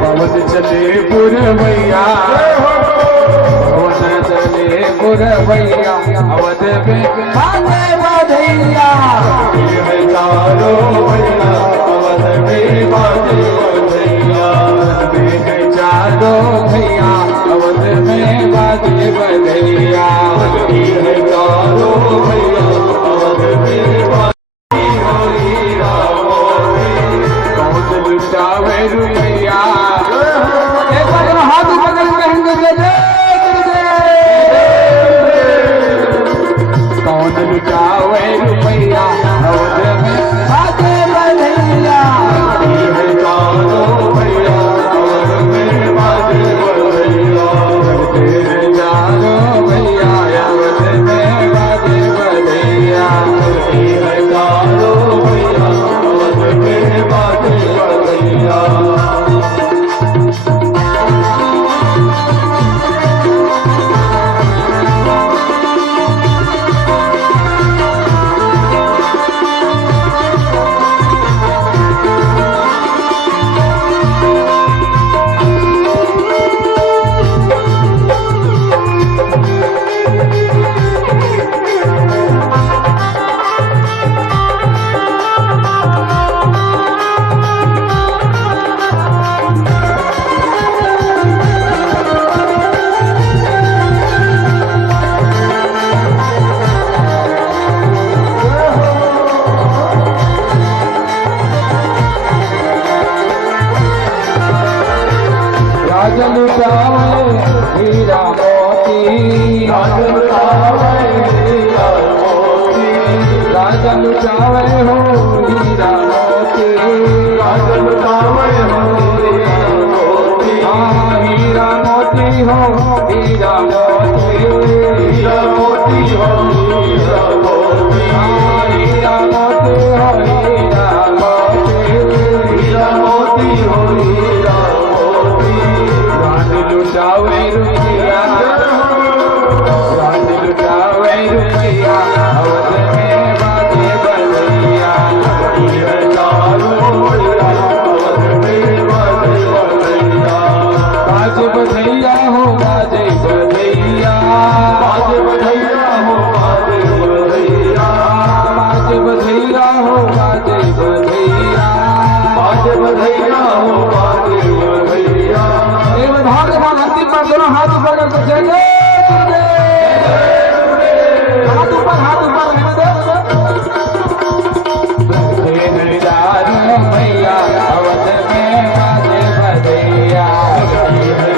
पवन चले पुरवैया, पवन चले पुरवैया अवध में बाजे बधैया। चारों भैया अवध में बाजे बधैया। चारों भैया अवध में बाजे बधैया। चारों भैया अवध में बाजे बधैया। कौन लुटावे रुपैया, एक बार हाथ ऊपर करके कहेंगे जय जय। कौन लुटावे रुपैया अवध में बाजे बधैया। राज लुटावे हीरा मोती, राज लुटावे हीरा मोती, राज लुटावे हो हीरा मोती, राज लुटावे हीरा मोती, हाँ हीरा मोती हो हीरा मोती, हीरा मोती हो हीरा मोती, हाँ हीरा मोती हो हीरा मोती, हीरा मोती हो हीरा मोती, राज लुटावे रुपया, राज लुटावे रुपया, अवध में बाजे बलैया, ये चारों बलिया अवध में बाजे बलिया, बाजे बधैया हो बाजे बधैया, बाजे बधैया हो बाजे बधैया, बाजे बधैया हो बाजे बधैया, बाजे बधैया हो बाजे बधैया, एक भाग भाग अंतिम पर दोनों हाथ ऊपर करके जय जय हाथ ऊपर रहने दो। चारों मैया अवध में बाजे बधैया,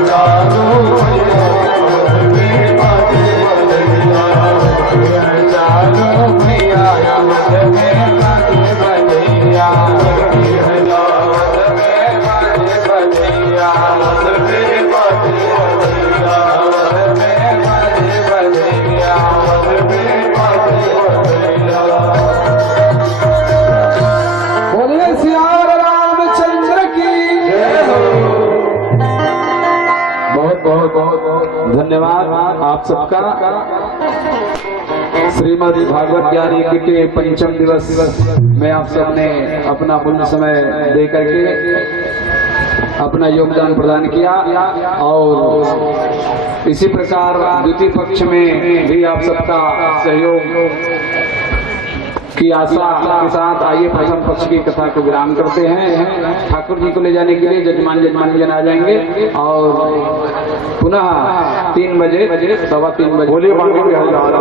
चारों बलिया अवध में बाजे बधैया, चारों मैया अवध में बाजे बधैया, अवध में बाजे बधैया, अवध में बाजे बधैया, अवध में बाजे बधैया, अवध में बाजे बधैया। बोलिए सियावर रामचंद्र की बहुत बहुत बहुत धन्यवाद आप सबका। श्रीमद् भागवत ज्ञान यज्ञ के पंचम दिवस में आप सबने अपना मूल्य समय दे करके अपना योगदान प्रदान किया और इसी प्रकार द्वितीय पक्ष में भी आप सबका सहयोग की आशा के साथ आइए प्रथम पक्ष की कथा को विराम करते हैं। ठाकुर जी को ले जाने के लिए जजमान जन आ जाएंगे और पुनः 3 बजे 3:15 बजे बोलिए बाकी भी हरिदास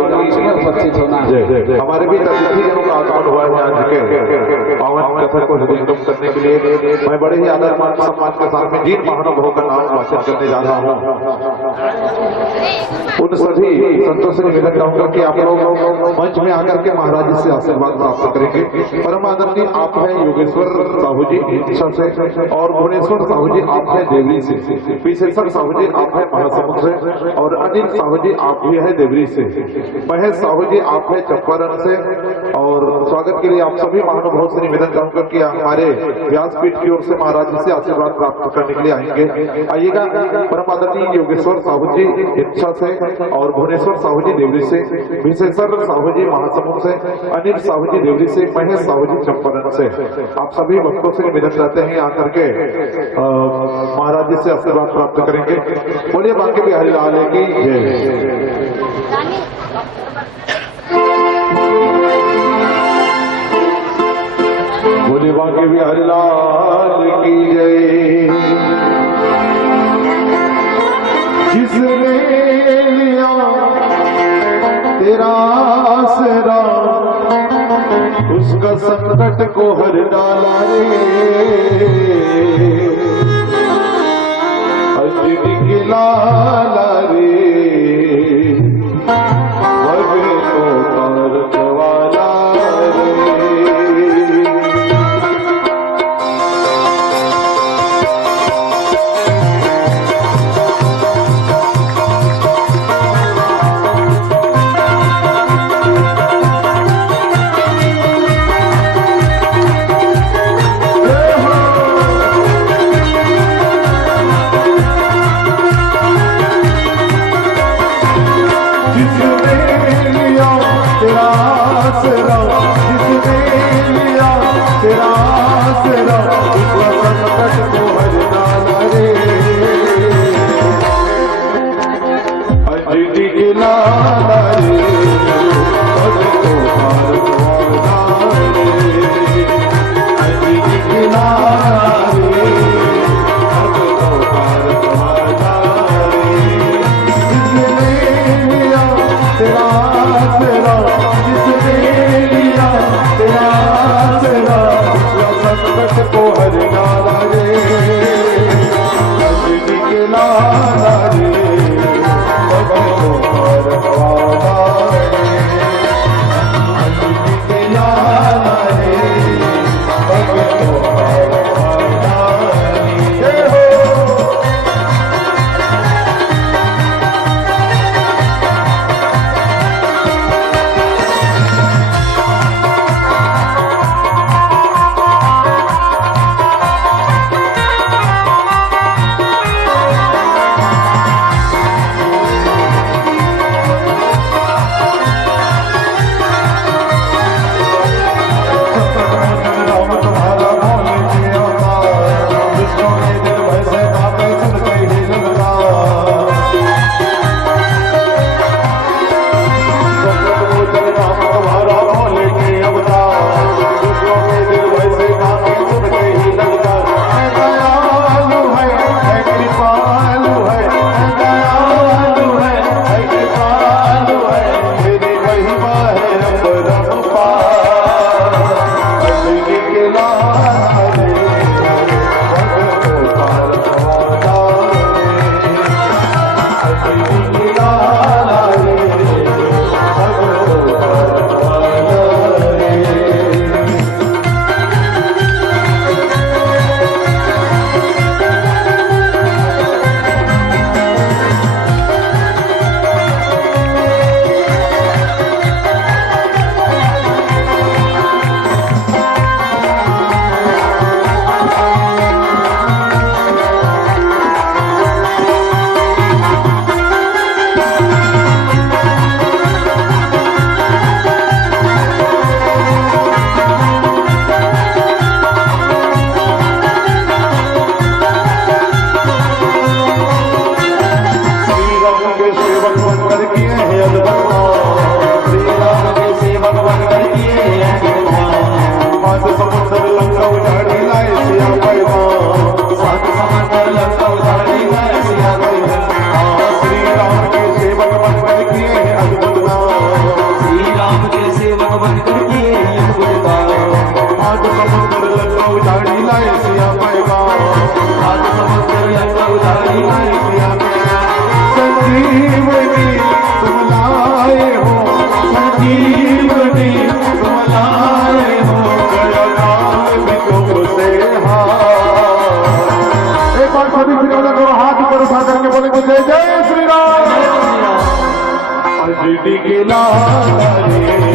उपस्थित होना जय है। जय जय। हमारे भी अतिथियों का आगमन हुआ है आज के पावन कथा को हृदयंगम करने के लिए। मैं बड़े ही आदर मान सम्मान के साथ में जिन महानुभावों का नाम वाचन करने जा रहा हूँ उन सभी संतों से निवेदन करूंगा कि आप लोग मंच में आकर के महाराज जी से आशीर्वाद प्राप्त करेंगे। परम आदरणीय आप है योगेश्वर साहू जी ईसा से और भुवनेश्वर साहू जी आप है देवरी से, विशेषर साहू जी आप है महासमुंद से और अनिल साहू जी आप भी है देवरी से, महेश साहू जी आप है चंपारण से। और स्वागत के लिए आप सभी महानुभाव से निवेदन करूंगा कि हमारे व्यासपीठ की ओर से महाराज जी से आशीर्वाद प्राप्त करने के लिए आएंगे। आइएगा। परम आदरणीय योगेश्वर साहू जी इच्छा से और भुवनेश्वर साहू जी देवरी से, विशेषर साहू जी महासमुंद से, अनिल साहू जी देवरी से, महेश साहू जी चंपारण से। आप सभी भक्तों से निवेदन करते हैं आकर के महाराज जी से आशीर्वाद प्राप्त करेंगे। बोलिए बांके बिहारी लाल की जय। बोले बांके बिहारी लाल की जय। जिसने लिया तेरा आसरा उसका संकट को हर डाला रे, अजनी की लाला रे, भगे को कारत वाला रे। लाला रे भगतो हर वाला रे अंजनी के लाला रे भगतो हर वाला रे हो। संजीवनी तुम लाए हो, संजीवनी तुम लाए हो, गया नाम भी तुमसे हार। एक बार सभी श्री राम को हाथ ऊपर उठा करके बोले जय जय श्री राम। अंजनी के लाला रे